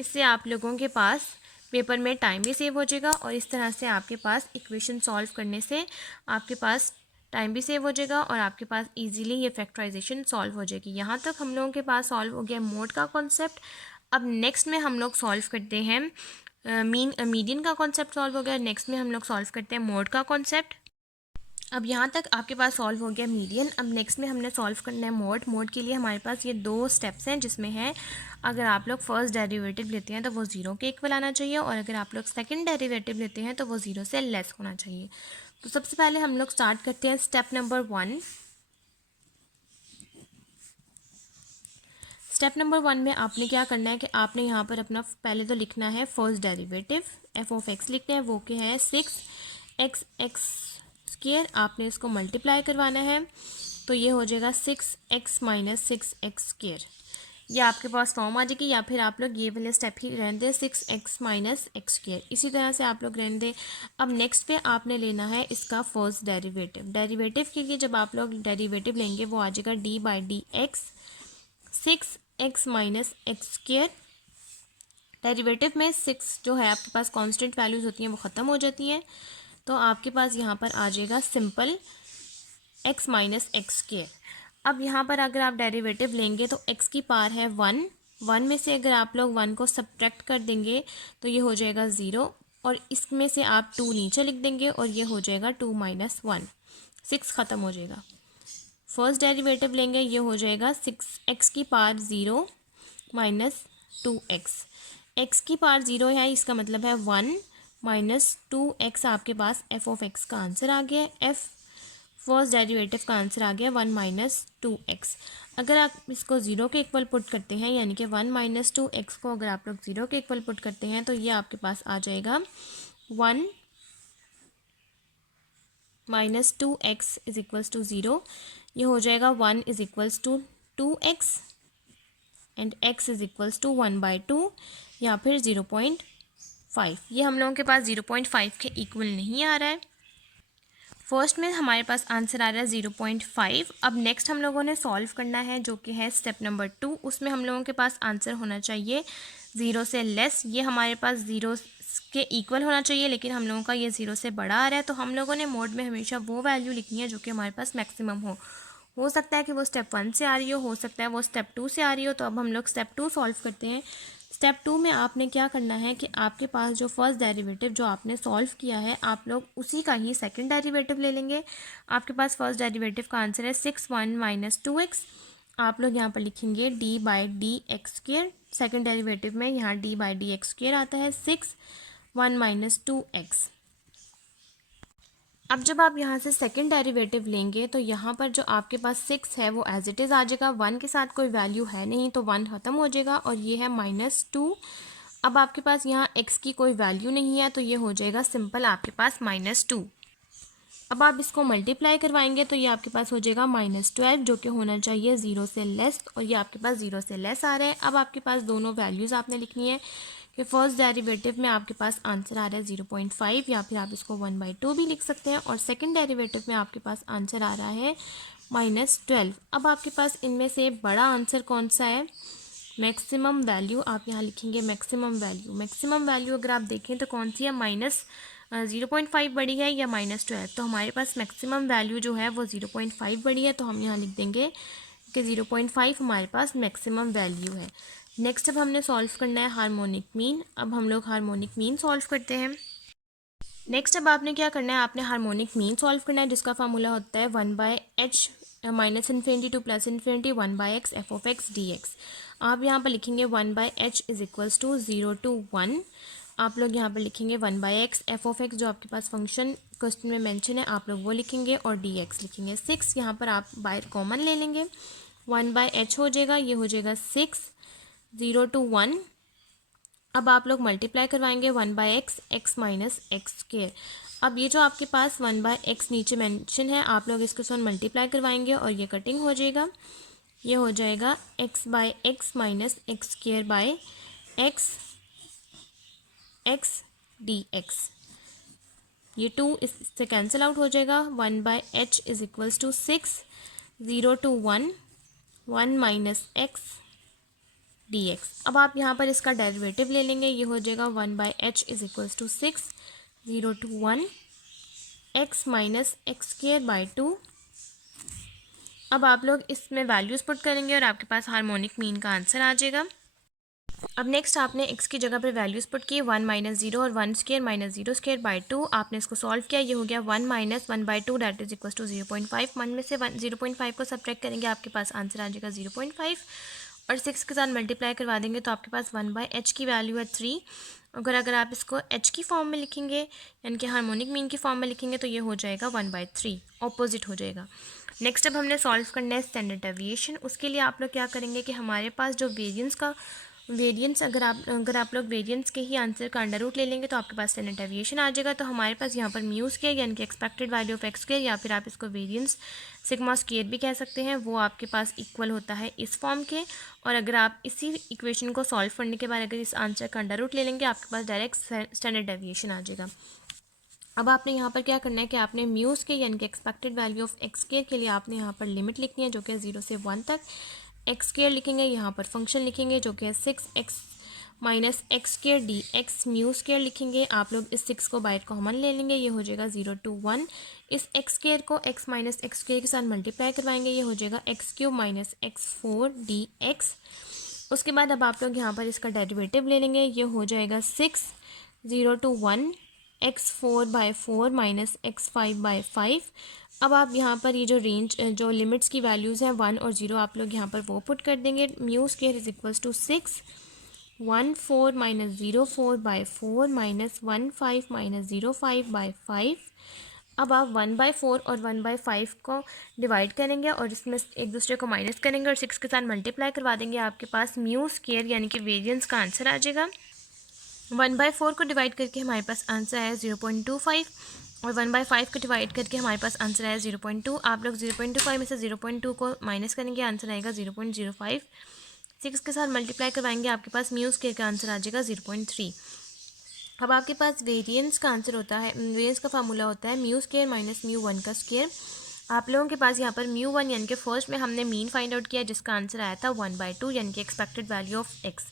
इससे आप लोगों के पास पेपर में टाइम भी सेव हो जाएगा और इस तरह से आपके पास इक्वेशन सॉल्व करने से आपके पास टाइम भी सेव हो जाएगा और आपके पास इजीली ये फैक्टराइजेशन सॉल्व हो जाएगी। यहाँ तक हम लोगों के पास सॉल्व हो गया मोड का कॉन्सेप्ट। अब नेक्स्ट में हम लोग सॉल्व करते हैं मीडियन का कॉन्सेप्ट सॉल्व हो गया। नेक्स्ट में हम लोग सॉल्व करते हैं मोड का कॉन्सेप्ट। अब यहाँ तक आपके पास सॉल्व हो गया मीडियन। अब नेक्स्ट में हमने सॉल्व करना है मोड। मोड के लिए हमारे पास ये दो स्टेप्स हैं, जिसमें है अगर आप लोग फर्स्ट डेरिवेटिव लेते हैं तो वो ज़ीरो के इक्वल आना चाहिए, और अगर आप लोग सेकंड डेरिवेटिव लेते हैं तो वो ज़ीरो से लेस होना चाहिए। तो सबसे पहले हम लोग स्टार्ट करते हैं स्टेप नंबर 1। स्टेप नंबर 1 में आपने क्या करना है कि आपने यहाँ पर अपना पहले तो लिखना है first derivative F of x लिखते हैं, वो क्या है 6x आपने इसको मल्टीप्लाई करवाना है, तो ये हो जाएगा 6x माइनस 6x²। ये आपके पास फॉर्म आ जाएगी, या फिर आप लोग ये वाले स्टेप ही रहने दें 6x माइनस x², इसी तरह से आप लोग रहने दें। अब नेक्स्ट पे आपने लेना है इसका फर्स्ट डेरिवेटिव। डेरिवेटिव के लिए जब आप लोग डेरिवेटिव लेंगे वो आ जाएगा d/dx 6x minus x²। Derivative में 6 जो है आपके पास कांस्टेंट वैल्यूज़ होती हैं वो ख़त्म हो जाती हैं, तो आपके पास यहाँ पर आ जाएगा सिंपल x माइनस x²। अब यहाँ पर अगर आप डेरिवेटिव लेंगे तो x की पावर है 1 में से अगर आप लोग 1 को सब्ट्रैक्ट कर देंगे तो ये हो जाएगा 0, और इसमें से आप 2 नीचे लिख देंगे और ये हो जाएगा 2 माइनस 1, 6 ख़त्म हो जाएगा। फर्स्ट डेरिवेटिव लेंगे, ये हो जाएगा 6x की पावर 0 माइनस 2x। x की पावर 0 है, इसका मतलब है 1 माइनस 2x। आपके पास f ऑफ x का आंसर आ गया। f फर्स्ट डेरिवेटिव का आंसर आ गया 1 माइनस 2x। अगर आप इसको 0 के इक्वल पुट करते हैं, यानी कि 1 माइनस 2x को अगर आप लोग 0 के इक्वल पुट करते हैं तो ये आपके पास आ जाएगा 1 minus 2x is equals to 0। ये हो जाएगा 1 is equals to 2x and x is equals to 1/2 या फिर 0.5। ये हम लोगों के पास 0.5 के इक्वल नहीं आ रहा है। फर्स्ट में हमारे पास आंसर आ रहा है 0.5। अब नेक्स्ट हम लोगों ने सॉल्व करना है जो कि है स्टेप नंबर 2। उसमें हम लोगों के पास आंसर होना चाहिए 0 से लेस। ये हमारे पास 0 के इक्वल होना चाहिए, लेकिन हम लोगों का ये 0 से बड़ा आ रहा है, तो हम लोगों ने मोड में हमेशा वो वैल्यू लिखनी है जो कि हमारे पास मैक्सिमम हो सकता है कि वो स्टेप 1 से आ रही हो सकता है वो स्टेप 2 से आ रही हो। तो अब हम लोग स्टेप 2 सॉल्व करते हैं। स्टेप 2 में आपने क्या करना है कि आपके पास जो फर्स्ट डेरिवेटिव जो आपने सॉल्व किया है, आप लोग उसी का ही सेकंड डेरिवेटिव ले लेंगे। आपके पास फर्स्ट डेरिवेटिव का आंसर है 6 माइनस 2x। आप लोग यहाँ पर लिखेंगे d/dx²। सेकंड डेरिवेटिव में यहाँ d/dx² आता है 1 माइनस 2x। अब जब आप यहाँ से सेकंड डेरिवेटिव लेंगे तो यहाँ पर जो आपके पास 6 है वो एज इट इज़ आ जाएगा। 1 के साथ कोई वैल्यू है नहीं तो 1 ख़त्म हो जाएगा, और ये है -2। अब आपके पास यहाँ x की कोई वैल्यू नहीं है तो ये हो जाएगा सिंपल आपके पास -2। अब आप इसको मल्टीप्लाई करवाएंगे तो ये आपके पास हो जाएगा -12, जो कि होना चाहिए 0 से लेस, और ये आपके पास 0 से लेस आ रहा है। अब आपके पास दोनों वैल्यूज़ आपने लिखनी है कि फर्स्ट डेरिवेटिव में आपके पास आंसर आ रहा है 0.5, या फिर आप इसको 1/2 भी लिख सकते हैं, और सेकंड डेरिवेटिव में आपके पास आंसर आ रहा है -12। अब आपके पास इनमें से बड़ा आंसर कौन सा है? Maximum value. आप यहाँ लिखेंगे मैक्सिमम वैल्यू। मैक्सिमम वैल्यू अगर आप देखें तो कौन सी है? -0.5 बड़ी है या -12? तो हमारे पास मैक्सिमम वैल्यू जो है वो 0.5 बड़ी है, तो हम यहाँ लिख देंगे कि 0.5 हमारे पास मैक्सिमम वैल्यू है। नेक्स्ट अब हमने सॉल्व करना है हार्मोनिक मीन। अब हम लोग हार्मोनिक मीन सॉल्व करते हैं। नेक्स्ट अब आपने क्या करना है? आपने हार्मोनिक मीन सॉल्व करना है, जिसका फार्मूला होता है 1/h -∞ to +∞ 1/x f of x dx। आप यहाँ पर लिखेंगे 1/h is equals to 0 to 1। आप लोग यहाँ पर लिखेंगे 1/x f of x जो आपके पास फंक्शन क्वेश्चन में मेंशन है, आप लोग वो लिखेंगे, और dx लिखेंगे। 6 यहाँ पर आप बाहर कॉमन ले लेंगे, 1/h हो जाएगा, ये हो जाएगा 6, 0 to 1। अब आप लोग मल्टीप्लाई करवाएंगे 1/x x माइनस x²। अब ये जो आपके पास 1/x नीचे मेंशन है, आप लोग इसके साथ मल्टीप्लाई करवाएंगे और ये कटिंग हो जाएगा। ये हो जाएगा x/x minus x²/x x dx। ये 2 इससे कैंसिल आउट हो जाएगा। 1/h is equals to 6, 0 to 1, 1 minus x dx। अब आप यहाँ पर इसका डेरिवेटिव ले लेंगे, ये हो जाएगा 1/h is equals to 6, 0 to 1, x minus x²/2। अब आप लोग इसमें वैल्यूज़ पुट करेंगे और आपके पास हार्मोनिक मीन का आंसर आ जाएगा। अब नेक्स्ट आपने x की जगह पर वैल्यूज़ पुट की, 1 माइनस 0 और 1 स्क्वायर माइनस 0 स्क्वायर बाई 2। आपने इसको सॉल्व किया, ये हो गया 1 minus 1 by 2 that is equal to 0.5। 1 में से 0.5 को सब्ट्रैक्ट करेंगे, आपके पास आंसर आ जाएगा 0.5 और 6 के साथ मल्टीप्लाई करवा देंगे तो आपके पास 1 बाई h की वैल्यू है 3। अगर आप इसको h की फॉर्म में लिखेंगे यानी कि हार्मोनिक मीन की फॉर्म में लिखेंगे तो ये हो जाएगा 1 बाई 3, ऑपोजिट हो जाएगा। नेक्स्ट अब हमने सॉल्व करना है स्टैंडर्ड डेविएशन। उसके लिए आप लोग क्या करेंगे कि हमारे पास जो वेरिएंस अगर आप लोग वेरिएंस के ही आंसर का अंडर रूट ले लेंगे तो आपके पास स्टैंडर्ड डेविएशन आ जाएगा। तो हमारे पास यहाँ पर म्यू स्क्वायर यानी कि expected value of x square या फिर आप इसको वेरिएंस सिग्मा स्क्वायर भी कह सकते हैं, वो आपके पास इक्वल होता है इस फॉर्म के। और अगर आप इसी इक्वेशन को सॉल्व करने के बाद अगर इस आंसर का अंडर रूट ले लेंगे आपके पास डायरेक्ट स्टैंडर्ड डेविएशन आ जाएगा। अब आपने यहाँ पर क्या करना है कि आपने म्यूज़ के यानी कि expected value of x square के लिए आपने यहाँ पर लिमिट लिखनी है जो कि है 0 से 1 तक। एक्स स्क्वायर लिखेंगे, यहाँ पर फंक्शन लिखेंगे जो कि है 6x minus x square D x. Mu square लिखेंगे, आप लोग इस 6 को बाहर कॉमन ले लेंगे, ये हो जाएगा 0 to 1। इस एक्स स्क्वायर को x माइनस एक्स स्क्वायर के साथ मल्टीप्लाई करवाएंगे, ये हो जाएगा x cube minus x4 D x. उसके बाद अब आप लोग यहाँ पर इसका डेरिवेटिव ले लेंगे, ये हो जाएगा 6 0 to 1 x4 by 4 minus x5 by 5। अब आप यहाँ पर ये जो लिमिट्स की वैल्यूज़ हैं 1 और 0 आप लोग यहाँ पर वो पुट कर देंगे। Mu square is equals to 6 1 4 minus 0 4 by 4 minus 1 5 minus 0 5 by 5। अब आप 1 बाई 4 और 1 बाई 5 को डिवाइड करेंगे और इसमें एक दूसरे को माइनस करेंगे और 6 के साथ मल्टीप्लाई करवा देंगे, आपके पास म्यू स्क्वायर यानी कि वेरिएंस का आंसर आ जाएगा। 1 बाई 4 को डिवाइड करके हमारे पास आंसर आया 0.25 और 1 बाई 5 को डिवाइड करके हमारे पास आंसर आया 0.2। आप लोग 0.25 में से 0.2 को माइनस करेंगे, आंसर आएगा 0.05। 6 के साथ मल्टीप्लाई करवाएंगे, आपके पास म्यू स्क्वायर का आंसर आ जाएगा 0.3। अब आपके पास वेरिएंस का आंसर होता है, वेरिएंस का फार्मूला होता है म्यू स्क्वायर माइनस म्यू 1 का स्क्वायर। आप लोगों के पास यहाँ पर म्यू 1 यानी कि फर्स्ट में हमने मीन फाइंड आउट किया जिसका आंसर आया था 1/2 यानी कि एक्सपेक्टेड वैल्यू ऑफ एक्स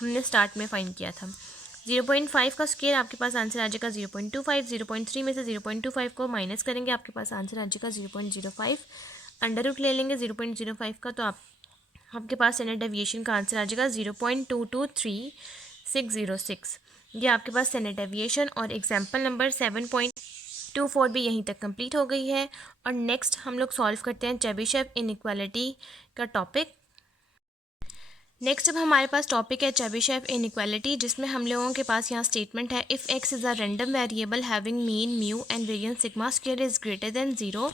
हमने स्टार्ट में फाइंड किया था। 0.5 का स्क्वायर आपके पास आंसर आ जाएगा 0.25। 0.3 में से 0.25 को माइनस करेंगे, आपके पास आंसर आ जाएगा 0.05। अंडर रूट ले लेंगे 0.05 का तो आपके पास स्टैंडर्ड डेविएशन का आंसर आ जाएगा 0.223606। ये आपके पास स्टैंडर्ड डेविएशन और एग्जाम्पल नंबर 7.24 भी यहीं तक कंप्लीट हो गई है। और नेक्स्ट हम लोग सॉल्व करते हैं चेबीशेव इनइक्वालिटी का टॉपिक। नेक्स्ट अब हमारे पास टॉपिक है चेबीशेव इनइक्वालिटी, जिसमें हम लोगों के पास यहाँ स्टेटमेंट है if x is a random variable having mean mu and variance sigma square is greater than 0।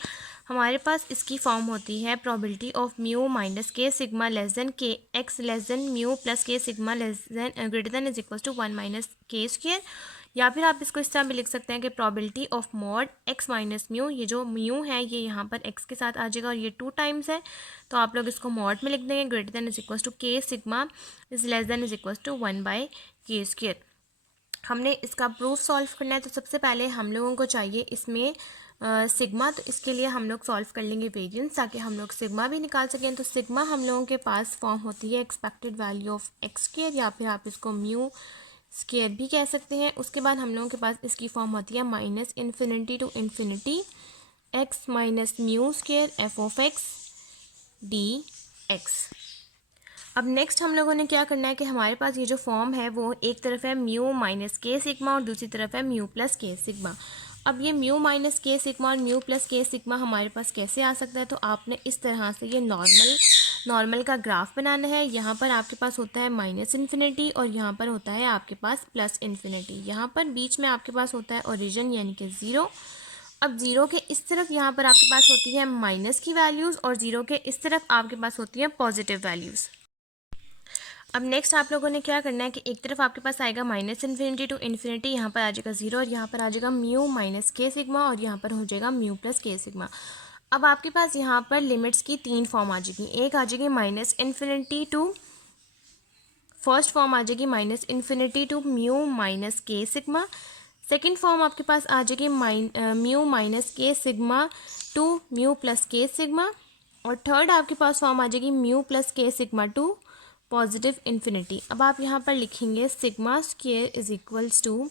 हमारे पास इसकी फॉर्म होती है probability of mu minus k sigma less than के x less than mu plus k sigma less than greater than is equal to 1 minus के square. या फिर आप इसको इस तरह भी लिख सकते हैं कि probability of mod x minus mu, ये जो म्यू है ये यहाँ पर एक्स के साथ आ जाएगा और ये 2 टाइम्स है तो आप लोग इसको मॉड में लिख देंगे greater than is equal to k sigma is less than is equal to 1 by k square. हमने इसका प्रूफ सॉल्व करना है तो सबसे पहले हम लोगों को चाहिए इसमें सिग्मा, तो इसके लिए हम लोग सॉल्व कर लेंगे वेरिएंस ताकि हम लोग सिग्मा भी निकाल सकें। तो सिग्मा हम लोगों के पास फॉर्म होती है expected value of x square या फिर आप इसको म्यू स्क्वायर भी कह सकते हैं। उसके बाद हम लोगों के पास इसकी फॉर्म होती है minus infinity to infinity x minus mu square f of x d x. अब नेक्स्ट हम लोगों ने क्या करना है कि हमारे पास ये जो फॉर्म है वो एक तरफ है म्यू माइनस के सिग्मा और दूसरी तरफ है म्यू प्लस के सिग्मा। अब ये म्यू माइनस के सिग्मा और म्यू प्लस के सिग्मा हमारे पास कैसे आ सकता है, तो आपने इस तरह से ये नॉर्मल का ग्राफ बनाना है। यहाँ पर आपके पास होता है माइनस इन्फिनिटी और यहाँ पर होता है आपके पास प्लस इन्फिनिटी। यहाँ पर बीच में आपके पास होता है ओरिजिन यानी कि 0। अब 0 के इस तरफ यहाँ पर आपके पास होती है माइनस की वैल्यूज़ और 0 के इस तरफ आपके पास होती है पॉजिटिव वैल्यूज़। अब नेक्स्ट आप लोगों ने क्या करना है कि एक तरफ आपके पास आएगा माइनस इन्फिनिटी टू इन्फिनिटी, यहाँ पर आ जाएगा 0 और यहाँ पर आ जाएगा म्यू माइनस के सिग्मा और यहाँ पर हो जाएगा म्यू प्लस के सिग्मा। अब आपके पास यहाँ पर लिमिट्स की 3 फॉर्म आ जाएगी। एक आ जाएगी minus infinity to, first form आ जाएगी minus infinity to mu minus k sigma. Second form आपके पास आ जाएगी mu minus k sigma to mu plus k sigma. और थर्ड आपके पास फॉर्म आ जाएगी mu plus k sigma to positive infinity. अब आप यहाँ पर लिखेंगे sigma square is equals to,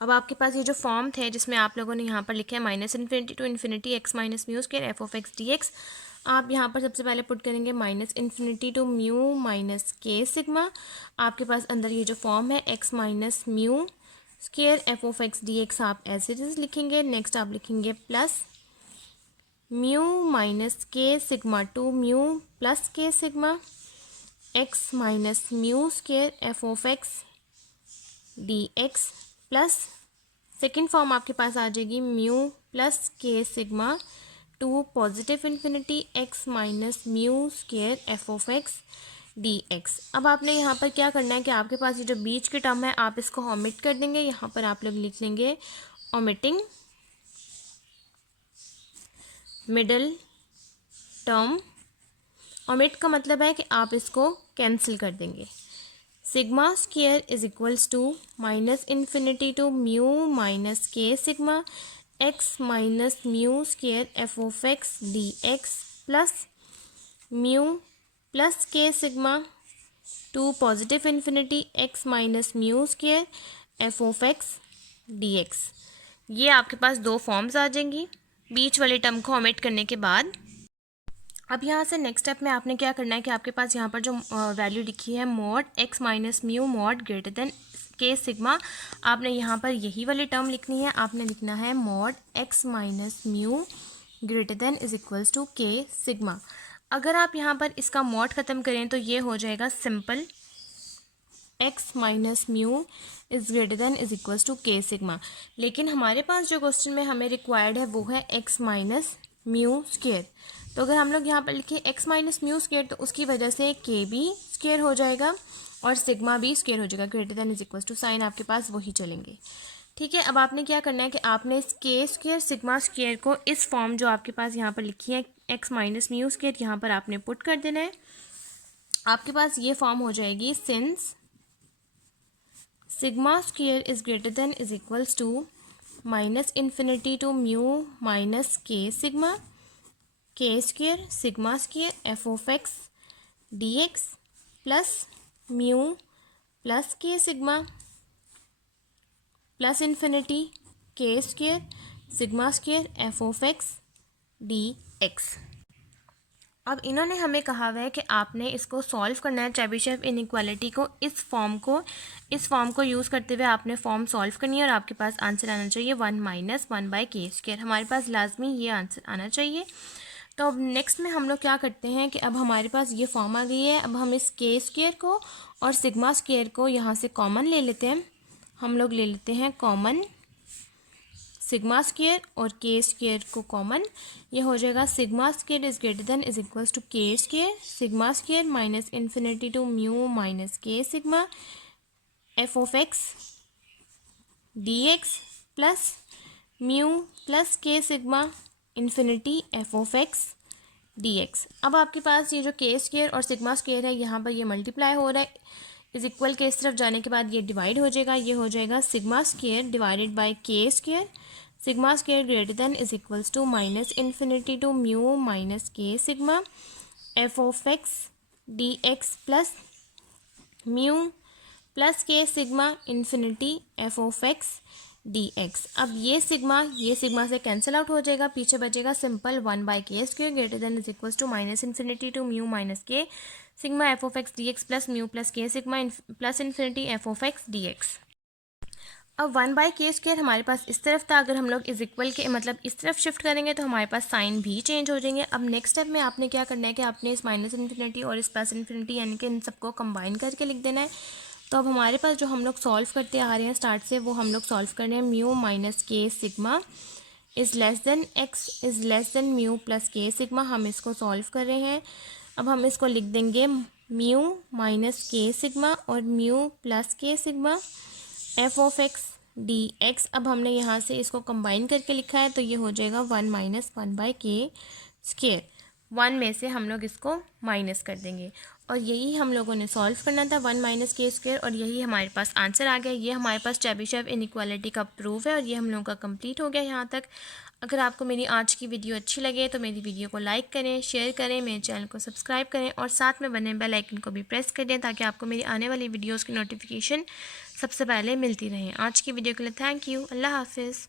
अब आपके पास ये जो फॉर्म थे जिसमें आप लोगों ने यहाँ पर लिखा है minus infinity to infinity x minus mu square f of x d x. आप यहाँ पर सबसे पहले पुट करेंगे minus infinity to mu minus k sigma. आपके पास अंदर ये जो फॉर्म है x minus mu square f of x d x as it is इज लिखेंगे। नेक्स्ट आप लिखेंगे plus mu minus k sigma to mu plus k sigma x minus mu square f of x d x plus second form आपके पास आ जाएगी mu plus k sigma to positive infinity x minus mu square f of x d x. अब आपने यहाँ पर क्या करना है कि आपके पास ये जो बीच की टर्म है आप इसको ओमिट कर देंगे। यहाँ पर आप लोग लिख लेंगे ओमिटिंग मिडल टर्म। ओमिट का मतलब है कि आप इसको कैंसिल कर देंगे। Sigma square is equals to minus infinity to mu minus k sigma x minus mu square f of x d x plus mu plus k sigma to positive infinity x minus mu square f of x d x. ये आपके पास दो forms आ जाएंगी बीच वाले term को omit करने के बाद। अब यहाँ से नेक्स्ट स्टेप में आपने क्या करना है कि आपके पास यहाँ पर जो वैल्यू लिखी है mod x minus mu mod greater than के सिग्मा, आपने यहाँ पर यही वाली टर्म लिखनी है। आपने लिखना है mod x minus mu greater than is equals to k sigma. अगर आप यहाँ पर इसका मॉड ख़त्म करें तो ये हो जाएगा simple x minus mu is greater than is equals to k sigma. लेकिन हमारे पास जो क्वेश्चन में हमें रिक्वायर्ड है वो है एक्स माइनस म्यू स्क्वायर। तो अगर हम लोग यहाँ पर लिखें एक्स माइनस म्यू स्क्वायर तो उसकी वजह से के भी स्क्वायर हो जाएगा और सिग्मा भी स्क्वायर हो जाएगा। Greater than is equal to sign आपके पास वही चलेंगे। ठीक है, अब आपने क्या करना है कि आपने इस के स्क्वायर सिग्मा स्क्वायर को इस फॉर्म जो आपके पास यहाँ पर लिखी है एक्स माइनस म्यू स्क्वायर यहाँ पर आपने पुट कर देना है। आपके पास ये फॉर्म हो जाएगी since sigma square is greater than is equals to minus infinity to mu minus k sigma k square sigma square f of x d x plus mu plus k sigma plus infinity k square sigma square f of x d x. अब इन्होंने हमें कहा हुआ है कि आपने इसको solve करना है चेबीशेव इनइक्वालिटी को। इस फॉर्म को यूज़ करते हुए आपने फॉर्म सॉल्व करनी है और आपके पास आंसर आना चाहिए 1 माइनस 1 बाई के स्क्वायर। हमारे पास लाजमी ये आंसर आना चाहिए। तो अब नेक्स्ट में हम लोग क्या करते हैं कि अब हमारे पास ये फॉर्म आ गई है। अब हम इस के स्क्वायर को और सिग्मा स्क्वायर को यहाँ से कॉमन ले लेते हैं। हम लोग ले लेते हैं कॉमन सिग्मा स्क्वायर और के स्क्वायर को कॉमन। ये हो जाएगा sigma square is greater than is equals to k square sigma square minus infinity to mu minus k sigma f of x d x plus mu plus k sigma infinity f of x d x. अब आपके पास ये जो के square और sigma square है यहाँ पर ये मल्टीप्लाई हो रहा है इज इक्वल के इस तरफ जाने के बाद ये डिवाइड हो जाएगा। ये हो जाएगा sigma square divided by k square sigma square greater than is equals to minus infinity to mu minus k sigma f of x d x plus mu plus k sigma infinity f of x d x. अब ये sigma से cancel out हो जाएगा। पीछे बचेगा simple 1 by k square greater than is equals to minus infinity to mu minus k sigma f of x d x plus mu plus k sigma plus infinity f of x d x. अब 1 by k square हमारे पास इस तरफ था। अगर हम लोग is equal के मतलब इस तरफ शिफ्ट करेंगे तो हमारे पास साइन भी चेंज हो जाएंगे। अब नेक्स्ट स्टेप में आपने क्या करना है कि आपने इस माइनस इन्फिनिटी और इस प्लस इन्फिनिटी यानी कि इन सबको कंबाइन करके लिख देना है। तो अब हमारे पास जो हम लोग सॉल्व करते आ रहे हैं स्टार्ट से वो हम लोग सॉल्व कर रहे हैं mu minus k sigma is less than x is less than mu plus k sigma. हम इसको सॉल्व कर रहे हैं। अब हम इसको लिख देंगे म्यू माइनस के सिग्मा और mu plus k sigma f of x d x. अब हमने यहाँ से इसको कंबाइन करके लिखा है तो ये हो जाएगा 1 माइनस 1 बाई के स्क्वायर। 1 में से हम लोग इसको माइनस कर देंगे और यही हम लोगों ने सॉल्व करना था 1 माइनस के स्क्वायर और यही हमारे पास आंसर आ गया। ये हमारे पास चेबीशेव इनइक्वालिटी का प्रूफ है और ये हम लोगों का कंप्लीट हो गया यहाँ तक। अगर आपको मेरी आज की वीडियो अच्छी लगे तो मेरी वीडियो को लाइक करें, शेयर करें, मेरे चैनल को सब्सक्राइब करें और साथ में बने बेल आइकन को भी प्रेस कर दें ताकि आपको मेरी आने वाली वीडियोज़ की नोटिफिकेशन सबसे पहले मिलती रहे। आज की वीडियो के लिए थैंक यू। अल्लाह हाफिज़।